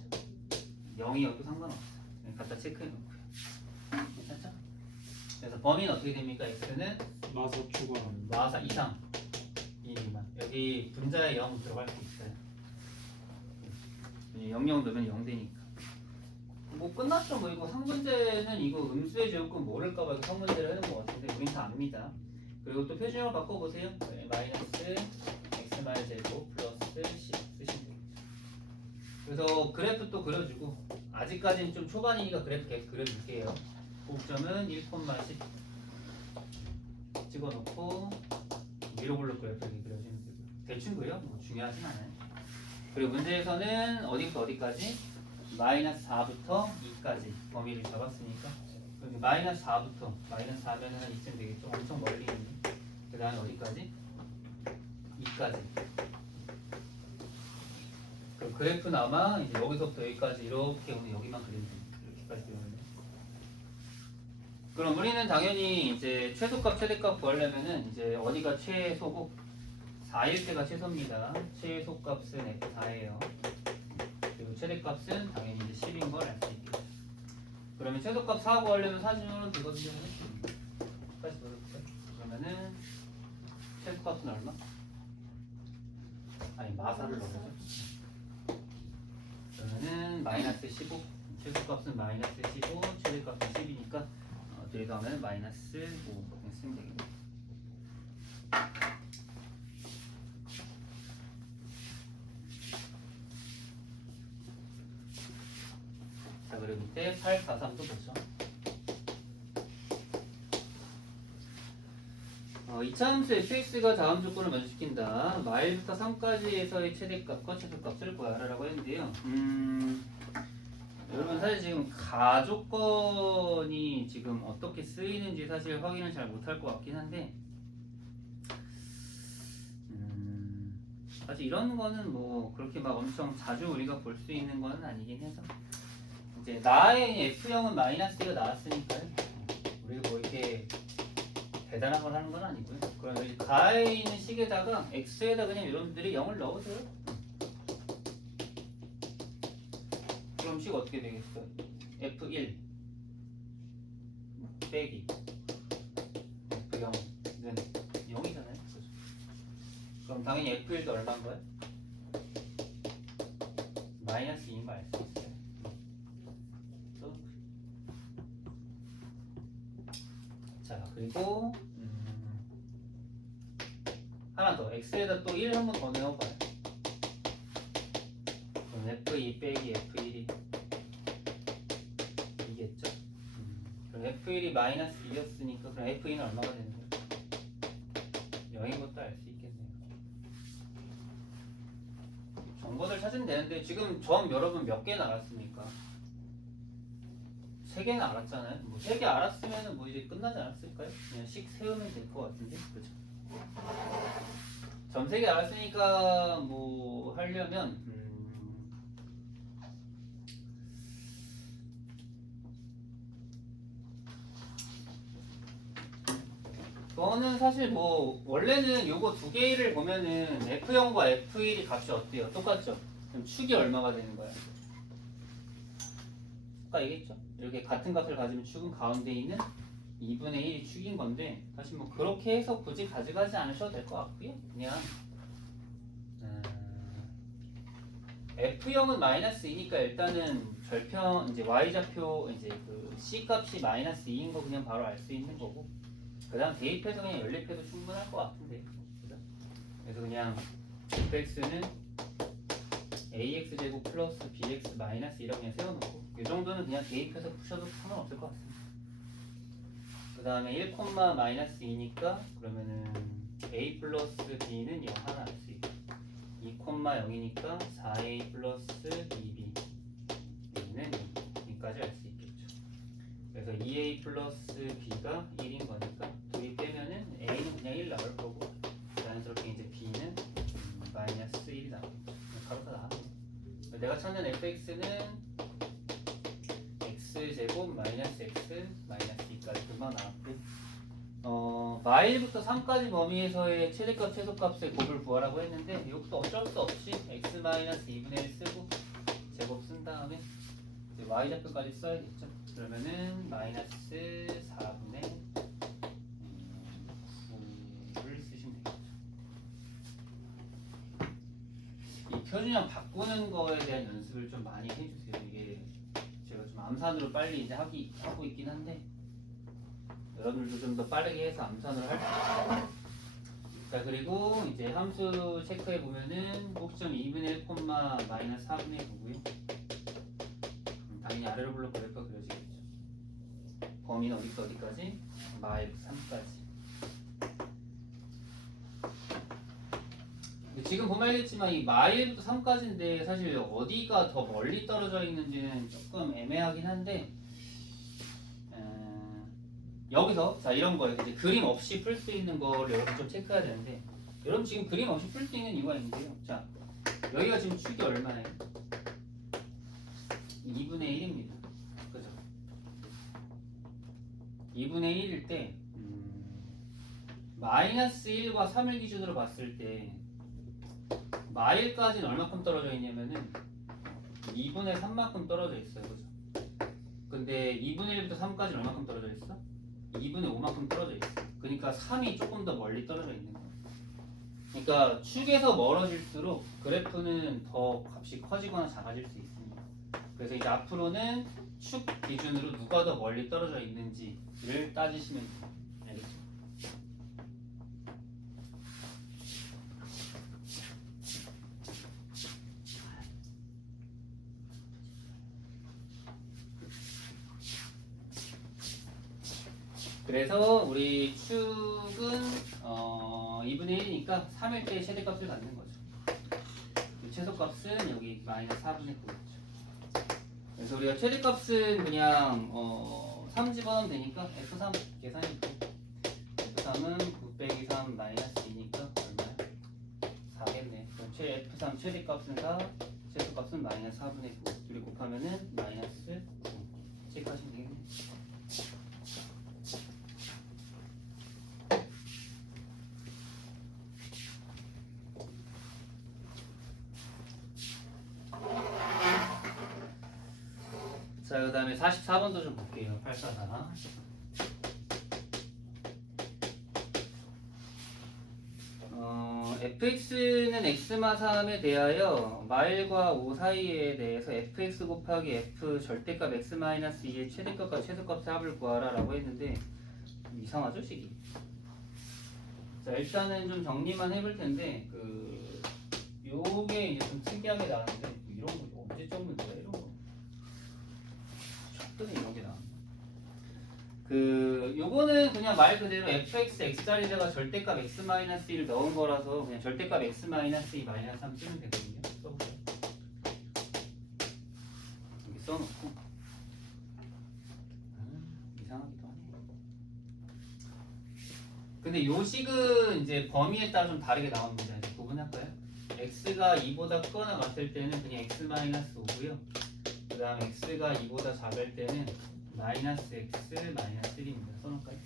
0이어도 상관없어요. 갖다 체크해 놓고요. 괜찮죠? 그래서 범위는 어떻게 됩니까? x는 마사 추가함. 마사 이상 2 미만. 여기 분자에 0 들어갈 수 있어요. 0 넣으면 0 되니까. 뭐 끝났죠. 뭐 이거 상문제는 이거 음수의 제곱근 모를까봐 이거 상문제를 하는 것 같은데 우린 다 압니다. 그리고 또 표준형을 바꿔보세요. 네, 마이너스 x 마이너스 제곱 플러스 10 쓰시면 돼요. 그래서 그래프 또 그려주고 아직까지는 좀 초반이니까 그래프 계속 그려줄게요. 곡점은 1,10 찍어놓고 위로 블록 그래프 이렇게 그려주면 되고요. 대충 그려? 뭐 중요하진 않아요. 그리고 문제에서는 어디부터 어디까지? 마이너스 4부터 2까지 범위를 잡았으니까 여기 마이너스 4부터 마이너스 4면 한 이쯤 되겠죠. 엄청 멀리 있는. 그 다음에 어디까지? 2까지. 그 그래프는 아마 이제 여기서부터 여기까지 이렇게 오늘 여기만 그리면 됩니다. 이렇게까지 그리면 돼요. 그럼 우리는 당연히 이제 최소값 최대값 구하려면은 이제 어디가 최소고 4일 때가 최소입니다. 최소값은 F4예요. 그리고 최대값은 당연히 이제 10인 걸 알 수 있겠죠. 그러면 최소값 4 구하려면 사진으로 되거든요. 다시 넣어볼게요. 그러면은 최소값은 얼마? 아니 마사를 넣어야죠. 그러면은 마이너스 15. 최소값은 마이너스 15, 최대값은 10이니까 들어가면 마이너스 5 그냥 쓰면 되겠네요. 자, 그리고 밑에 843도 보죠. 이차함수 fx가 다음 조건을 만족시킨다. 마일부터 3까지에서의 최대값과 최소값을 구하라라고 했는데요. 여러분 사실 지금 가조건이 지금 어떻게 쓰이는지 사실 확인을 잘 못할 것 같긴 한데 사실 이런 거는 뭐 그렇게 막 엄청 자주 우리가 볼 수 있는 거는 아니긴 해서 이제 나의 F형은 마이너스가 나왔으니까요. 우리가 뭐 이렇게 대단한 걸 하는 건 아니고요. 그럼 여기 가에 있는 식에다가 x에다 그냥 여러분들이 0을 넣으세요. 그럼 식 어떻게 되겠어요? F1 빼기 F0는 0이잖아요. 그죠? 그럼 당연히 F1도 얼마인 거예요? 마이너스 2인 거 알 수 있어요. 자, 그리고 하나 더 x에다 또 1 한 번 더 넣어봐요. 그럼 F2 빼기 F1이 이겠죠? 그럼 F1이 마이너스 2였으니까 그럼 F2는 얼마가 되는 거예요? 0인 것도 알 수 있겠네요. 정보들 찾으면 되는데 지금 점 여러분 몇 개 나왔습니까? 3개는 알았잖아요. 뭐 3개 알았으면 뭐 이제 끝나지 않았을까요? 그냥 식 세우면 될 것 같은데, 그렇죠? 점 3개 알았으니까 뭐 하려면 그거는 사실 뭐 원래는 요거 두 개를 보면은 F0과 F1이 값이 어때요? 똑같죠? 그럼 축이 얼마가 되는 거야? 아까 얘기했죠? 이렇게 같은 값을 가지면 축은 가운데 있는 2분의 1이 축인 건데 사실 뭐 그렇게 해서 굳이 가져가지 않으셔도 될 것 같고요. 그냥 F0은 마이너스 2니까 일단은 절편 이제 y좌표 이제 그 c 값이 마이너스 2인 거 그냥 바로 알 수 있는 거고 그 다음 대입해서 그냥 연립해도 충분할 것 같은데 그죠? 그래서 그냥 fx는 ax 제곱 플러스 bx 마이너스 2라고 그냥 세워놓고 이 정도는 그냥 대입해서 푸셔도 상관없을 것 같습니다. 그 다음에 1, 마이너스 2니까 그러면은 a 플러스 b는 0 하나 알 수 있고 2, 0이니까 4a 플러스 2b b는 2까지 알 수 있겠죠. 그래서 2a 플러스 b가 1인 거니까 둘이 빼면은 a는 그냥 1 나올 거고 자연스럽게 이제 b는 마이너스 1이 나오겠죠. 바로 다 나왔네. 내가 찾는 fx는 x제곱 마이너스 x 마이너스 2까지 금방 나왔고 마일부터 3까지 범위에서의 최대값 최소값의 곱을 구하라고 했는데 이것도 어쩔 수 없이 x 마이너스 2분의 1 쓰고 제곱 쓴 다음에 이제 y좌표까지 써야겠죠. 그러면은 마이너스 4분의 9를 쓰시면 되겠죠. 이 표준형 바꾸는 거에 대한 연습을 좀 많이 해주세요. 이게 제가 좀 암산으로 빨리 이제 하고 있긴 한데 여러분들도 좀 더 빠르게 해서 암산을 할 수 있어요. 자, 그리고 이제 함수 체크해 보면은 꼭지점 2분의 1, 마이너스 4분의 9고요. 당연히 아래로 불러 그래프가 그려지겠죠. 범위는 어디부터 어디까지? 마이너스 3까지. 지금 보면 알겠지만 이 마일부터 3까지인데 사실 어디가 더 멀리 떨어져 있는지는 조금 애매하긴 한데 여기서 자 이런 거예요. 이제 그림 없이 풀 수 있는 걸 여러분 좀 체크해야 되는데 여러분 지금 그림 없이 풀 수 있는 이유가 있는데요. 자 여기가 지금 축이 얼마예요? 2분의 1입니다. 그죠? 2분의 1일 때 마이너스 1과 3을 기준으로 봤을 때 마일까지는 얼마큼 떨어져 있냐면은 2분의 3만큼 떨어져 있어요. 그죠? 근데 2분의 1부터 3까지는 얼마큼 떨어져 있어? 2분의 5만큼 떨어져 있어. 그러니까 3이 조금 더 멀리 떨어져 있는 거예요. 그러니까 축에서 멀어질수록 그래프는 더 값이 커지거나 작아질 수 있습니다. 그래서 이제 앞으로는 축 기준으로 누가 더 멀리 떨어져 있는지를 따지시면 돼요. 알겠죠? 그래서 우리 축은 2분의 1이니까 3일 때 최대값을 갖는 거죠. 최소값은 여기 마이너스 4분의 9겠죠. 그래서 우리가 최대값은 그냥 3 집어넣으면 되니까 F3 계산해볼게요. F3은 9 빼기 3 마이너스 2니까 얼마야? 4겠네. 그럼 F3 최대값은 4, 최소값은 마이너스 4분의 9. 둘이 곱하면은 마이너스 9. 체크하시면 되겠네. 자, 그 다음에 44번도 좀 볼게요. 844. fx는 x마3에 대하여 마일과 5 사이에 대해서 fx 곱하기 f 절대값 x-2의 최대값과 최소값의 합을 구하라 라고 했는데 이상하죠, 식이? 자, 일단은 좀 정리만 해볼 텐데 요게 이제 좀 특이하게 나왔는데 이런 거 언제적 문제야, 이런 거. 쳤더니 이런 게 나왔네. 요거는 그냥 말 그대로 fx x자리에다가 절대값 x-1을 넣은 거라서 그냥 절대값 x-2 마이너스 3 쓰면 되거든요. 써볼게요. 여기 써놓고 이상하기도 하네. 근데 요 식은 이제 범위에 따라 좀 다르게 나옵니다. 이제 구분할까요? x가 2보다 크거나 같을 때는 그냥 x-5고요. 그 다음 x가 2보다 작을 때는 마이너스 x 마이너스 1입니다. 써놓을까요?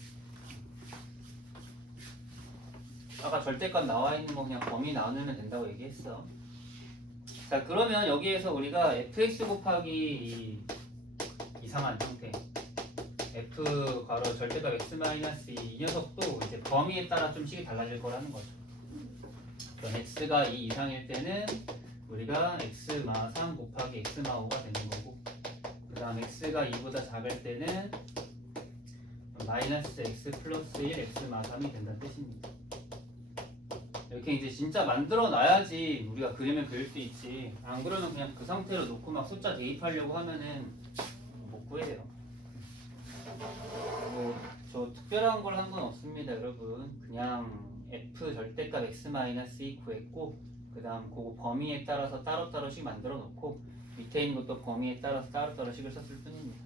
아까 절대값 나와 있는 거 그냥 범위 나누면 된다고 얘기했어. 자, 그러면 여기에서 우리가 fx 곱하기 이 이상한 형태 f 괄호 절대값 x 마이너스 이 녀석도 이제 범위에 따라 좀 식이 달라질 거라는 거죠. 그럼 x가 2 이상일 때는 우리가 x마 3 곱하기 x마 5가 되는 거고, 그 다음 x가 2보다 작을 때는 마이너스 x 플러스 1 x마 3이 된다는 뜻입니다. 이렇게 이제 진짜 만들어 놔야지 우리가 그림을 그릴 수 있지. 안 그러면 그냥 그 상태로 놓고 막 숫자 대입하려고 하면은 못 구해요. 저 특별한 걸 한 건 없습니다, 여러분. 그냥 f 절대값 x-2 구했고, 그 다음 그거 범위에 따라서 따로따로씩 만들어 놓고 밑에 있는 것도 범위에 따라서 따로따로 식을 썼을 뿐입니다.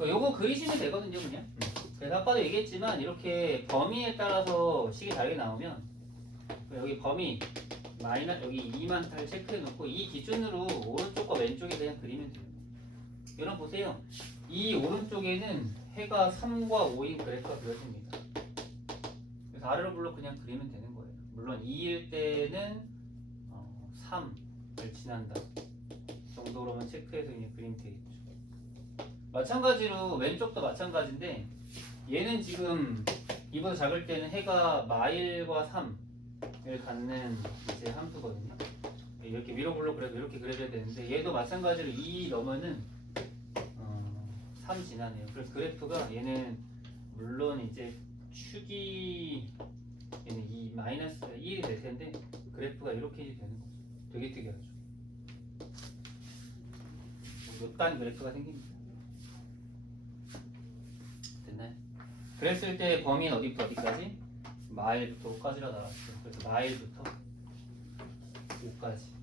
요거 그리시면 되거든요, 그냥. 그래서 아까도 얘기했지만 이렇게 범위에 따라서 식이 다르게 나오면 여기 범위 여기 2만 잘 체크해 놓고 이 기준으로 오른쪽과 왼쪽에 그냥 그리면 돼요. 여러분 보세요. 이 오른쪽에는 해가 3과 5인 그래프가 그려집니다. 그래서 아래로 불러 그냥 그리면 되는 거예요. 물론 2일 때는 3을 지난다 정도로만 체크해서 그냥 그리면 되겠죠. 마찬가지로 왼쪽도 마찬가지인데 얘는 지금 이보다 작을 때는 해가 마일과 3을 갖는 이제 함수거든요. 이렇게 위로 불러 그래도 이렇게 그려줘야 되는데 얘도 마찬가지로 2 넘으면 3 지나네요. 그래서 그래프가 얘는 물론 이제 축이 얘는 2 마이너스 1이 될 텐데 그래프가 이렇게 되는 거죠. 되게 특이하죠. 요딴 그래프가 생깁니다. 됐나요? 그랬을 때 범위는 어디부터 어디까지? 마일부터 5까지라 나왔어요. 그래서 마일부터 5까지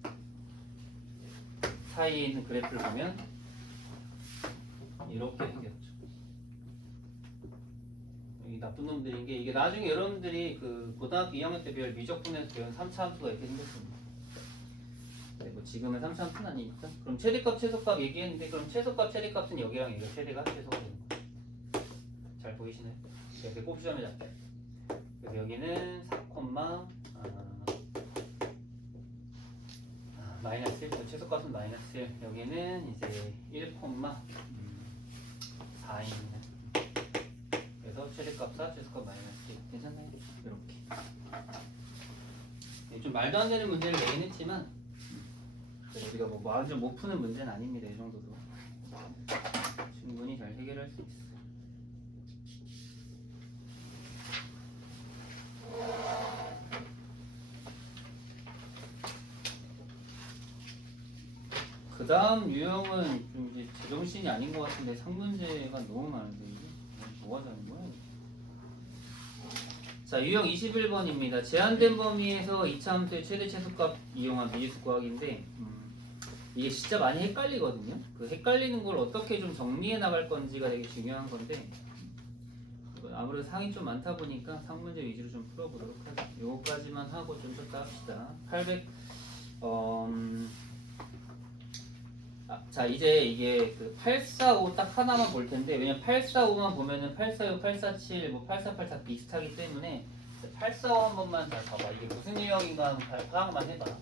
사이에 있는 그래프를 보면 이렇게 생겼죠. 이 나쁜 놈들인 게 이게 나중에 여러분들이 그 고등학교 2학년 때 배울 미적분에서 배운 3차 함수가 이렇게 생겼습니다. 네, 뭐 지금은 3차 함수는 아니니까. 그럼 최대값 최소값 얘기했는데 그럼 최소값 최대값은 여기랑 여기가 최대가 최소가 되는 거예요. 잘 보이시나요? 이렇게 꼽시점에 잡혀요. 그래서 여기는 4, 마이너스 1, 최소값은 마이너스 1. 여기는 이제 1, 4입니다. 그래서 최대값 4, 최소값 마이너스 1. 괜찮나요? 이렇게. 네, 좀 말도 안 되는 문제를 내긴 했지만 우리가 뭐 완전 못 푸는 문제는 아닙니다. 이 정도도 충분히 잘 해결할 수 있어요. 그 다음 유형은 좀 이제 제정신이 아닌 것 같은데 상문제가 너무 많은데 이게 뭐 하자는 거야? 자, 유형 21번입니다. 제한된 범위에서 2차 함수의 최대 최소값 이용한 미지수 구하기인데 이게 진짜 많이 헷갈리거든요. 그 헷갈리는 걸 어떻게 좀 정리해 나갈 건지가 되게 중요한 건데 아무래도 상이 좀 많다 보니까 상문제 위주로 좀 풀어보도록 하죠. 요거까지만 하고 좀 쳤다 합시다. 800 자 이제 이게 그 845 딱 하나만 볼 텐데 왜냐면 845만 보면은 846, 847, 뭐 848 다 비슷하기 때문에 845 한 번만 잘 봐봐. 이게 무슨 유형인가 한번 파악만 해봐. 자,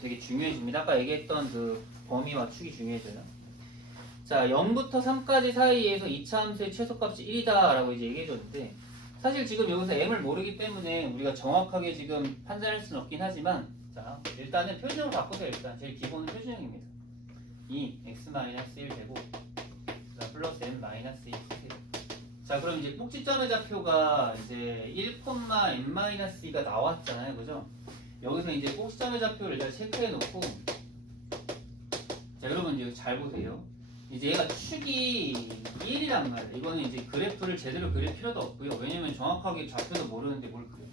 되게 중요해집니다. 아까 얘기했던 그 범위와 축이 중요해져요. 자 0부터 3까지 사이에서 2차 함수의 최소값이 1이다 라고 이제 얘기해줬는데 사실 지금 여기서 m을 모르기 때문에 우리가 정확하게 지금 판단할 수는 없긴 하지만 자 일단은 표준형을 바꾸세요. 일단 제일 기본은 표준형입니다. 2 x-1 되고 플러스 n-2 자 그럼 이제 꼭지점의 좌표가 이제 1,n-2가 나왔잖아요. 그죠? 여기서 이제 꼭지점의 좌표를 일단 체크해 놓고 자 여러분 이제 잘 보세요. 이제 얘가 축이 1이란 말이에요. 이거는 이제 그래프를 제대로 그릴 필요도 없고요. 왜냐면 정확하게 좌표도 모르는데 뭘 그려.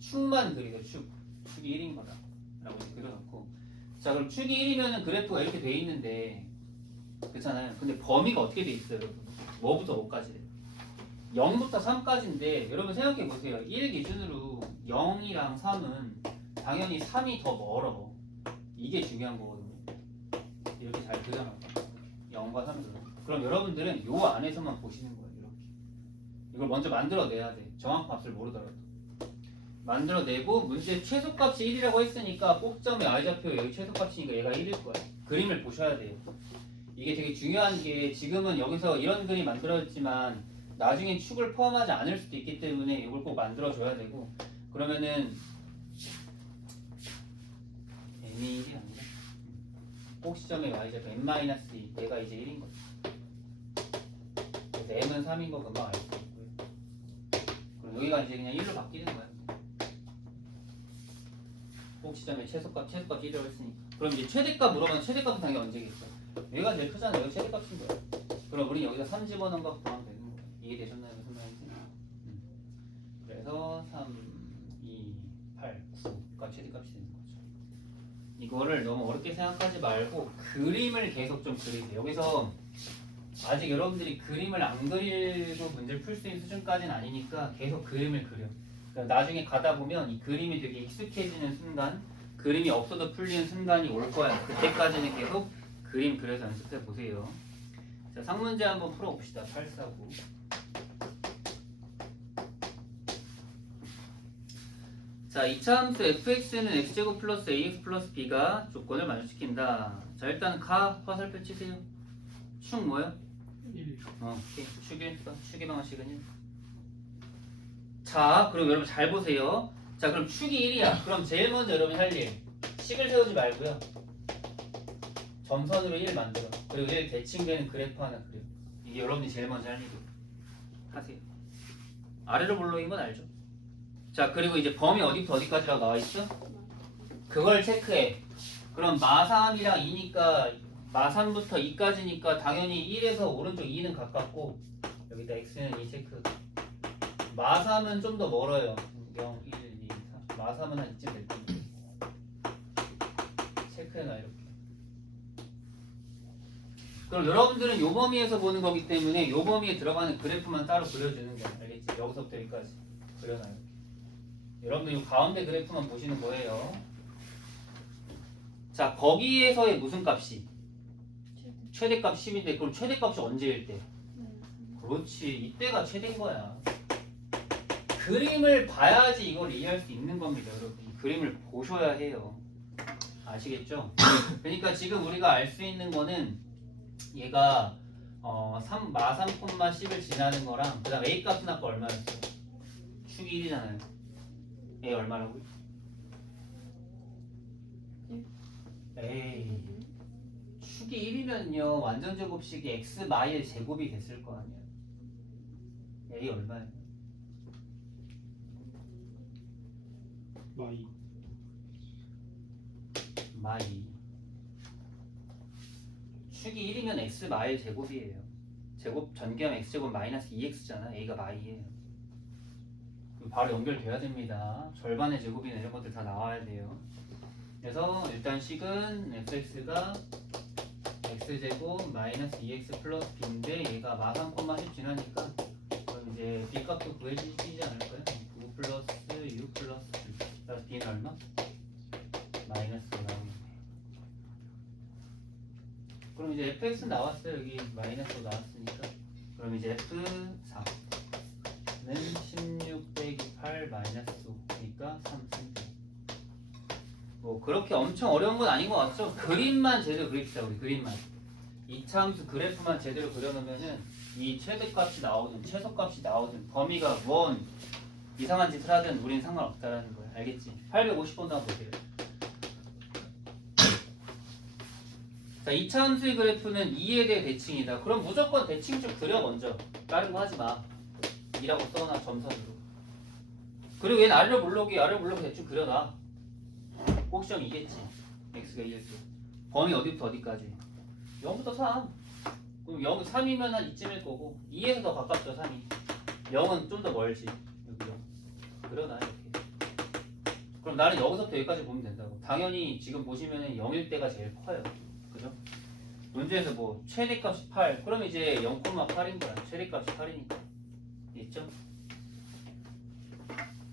축만 그리죠. 축이 1인 거다 라고 이제 그려놓고 자 그럼 축이 1이면은 그래프가 이렇게 돼 있는데 그렇잖아요. 근데 범위가 어떻게 돼 있어요 여러분? 뭐부터 5까지래요? 0부터 3까지인데 여러분 생각해 보세요. 1 기준으로 0이랑 3은 당연히 3이 더 멀어. 이게 중요한 거거든요. 이렇게 잘 그려놔봐. 0과 3은 그럼 여러분들은 요 안에서만 보시는 거예요. 이렇게 이걸 먼저 만들어내야 돼. 정확한 값을 모르더라도 만들어내고 문제 최소값이 1이라고 했으니까 꼭점의 y좌표 여기 최소값이니까 얘가 1일 거야. 그림을 보셔야 돼요. 이게 되게 중요한 게 지금은 여기서 이런 그림이 만들어졌지만 나중엔 축을 포함하지 않을 수도 있기 때문에 이걸 꼭 만들어줘야 되고 그러면은 m이 1이 아니라 꼭지점의 y좌표 n-2 얘가 이제 1인 거죠. 그래서 m은 3인 거 금방 알 수 있고요. 그럼 여기가 이제 그냥 1로 바뀌는 거야. 꼭지점의 최소값 1이라고 했으니까 그럼 이제 최대값 물어보면 최대값은 당연히 언제겠어? 여기가 제일 크잖아요. 여기 최대값인 거야. 그럼 우리 여기다 3 집어넣은 거 구하면 되는 거야. 이해되셨나요? 무슨 말인지? 그래서 3, 2, 8, 9가 최대값이 되는 거죠. 이거를 너무 어렵게 생각하지 말고 그림을 계속 좀 그리세요. 여기서 아직 여러분들이 그림을 안 그리고 문제를 풀 수 있는 수준까지는 아니니까 계속 그림을 그려. 나중에 가다 보면 이 그림이 되게 익숙해지는 순간 그림이 없어도 풀리는 순간이 올 거야. 그때까지는 계속 그림 그려서 연습해 보세요. 자, 상문제 한번 풀어봅시다. 849 자, 2차 함수 fx는 x제곱 플러스 ax 플러스 b가 조건을 만족시킨다. 자, 일단 가 화살표 치세요. 축 뭐야? 1. 오케이. 축의 방식은 1. 자, 그럼 여러분 잘 보세요. 자, 그럼 축이 1이야. 그럼 제일 먼저 여러분이 할 일. 식을 세우지 말고요. 점선으로 1 만들어. 그리고 1 대칭되는 그래프 하나 그려. 이게 여러분이 제일 먼저 할 일이에요. 하세요. 아래로 블록인 건 알죠? 자, 그리고 이제 범위 어디부터 어디까지라고 나와 있어? 그걸 체크해. 그럼 마3이랑 2니까 마3부터 2까지니까 당연히 1에서 오른쪽 2는 가깝고 여기다 x는 2 체크. 마3은 좀 더 멀어요. 0, 1, 2, 3. 마3은 한 이쯤 될 텐데. 체크해놔 이렇게. 그럼 여러분들은 요 범위에서 보는 거기 때문에 요 범위에 들어가는 그래프만 따로 그려주는 거야. 알겠지? 여기서부터 여기까지 그려놔 이렇게. 여러분들 요 가운데 그래프만 보시는 거예요. 자, 거기에서의 무슨 값이? 최대값 10인데 그럼 최대값이 언제일 때? 그렇지, 이때가 최대인 거야. 그림을 봐야지 이걸 이해할 수 있는 겁니다, 여러분. 이 그림을 보셔야 해요. 아시겠죠? 그러니까 지금 우리가 알 수 있는 거는 얘가 마3,10을 지나는 거랑 그 다음 A 값은 아까 얼마였어? 축이 1이잖아요. A 얼마라고요? 에이, 축이 1이면요 완전 제곱식이 x 마일 제곱이 됐을 거 아니야. A 얼마야? 마이. 마이. 축이 1이면 x 마일 제곱이에요. 제곱 전개하면 x 제곱 마이너스 2x잖아. A가 마이예요. 바로 연결돼야 됩니다. 절반의 제곱이나 이런 것들 다 나와야 돼요. 그래서 일단 식은 fx가 x제곱 마이너스 2x 플러스 b인데 얘가 마3,10 지나니까 그럼 이제 b 값도 구해지지 않을까요? 9 플러스 6 플러스 2 그래서 b는 얼마? 마이너스 5 나오겠네. 그럼 이제 fx 나왔어요. 여기 마이너스 5 나왔으니까 그럼 이제 f4는 16 빼기 8 마이너스 5니까 3cm. 뭐 그렇게 엄청 어려운 건 아닌 것 같죠? 그림만 제대로 그립시다. 우리 그림만. 이차함수 그래프만 제대로 그려놓으면은 이 최대값이 나오든 최소값이 나오든 범위가 뭔 이상한 짓을 하든 우린 상관없다라는 거야. 알겠지? 850번도 한번 보세요. 자, 이차함수의 그래프는 2에 대해 대칭이다. 그럼 무조건 대칭 좀 그려 먼저. 다른 거 하지 마. 2라고 써놔 점선으로. 그리고 얘는 아래로 블록이 대충 그려놔. 꼭 시험 이겠지. x가 1일 때. 범위 어디부터 어디까지? 0부터 3. 그럼 0, 3이면 한 이쯤일 거고 2에서 더 가깝죠 3이. 0은 좀 더 멀지. 여기 0. 그려놔 이렇게. 그럼 나는 여기서부터 여기까지 보면 된다고. 당연히 지금 보시면은 0일 때가 제일 커요. 그죠? 문제에서 뭐 최대값이 8. 그럼 이제 0,8인 거야. 최대값이 8이니까. 있죠?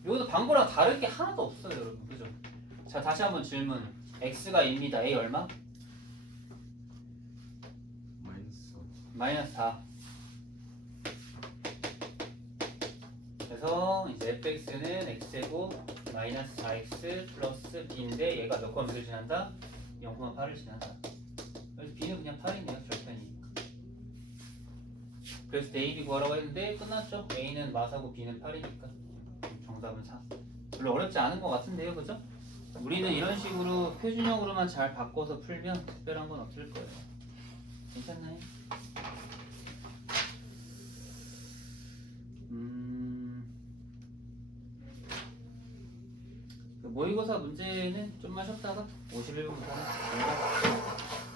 이것도 방법랑 다를 게 하나도 없어요 여러분. 그죠? 자, 다시 한번 질문. x가 2입니다. a 얼마? 마이너스 4. 그래서 이제 fx는 x제곱 마이너스 4x 플러스 b인데 얘가 몇 컴퓨터 지난다? 0,8을 지난다. 그래서 b는 그냥 8이네요. 절편이니까. 그래서 a, b 구하라고 했는데 끝났죠? a는 마사고 b는 8이니까 정답은 4. 별로 어렵지 않은 것 같은데요. 그죠? 우리는 이런 식으로 표준형으로만 잘 바꿔서 풀면 특별한 건 없을 거예요. 괜찮나요? 모의고사 문제는 좀만 쉬었다가 51분부터 하겠습니다.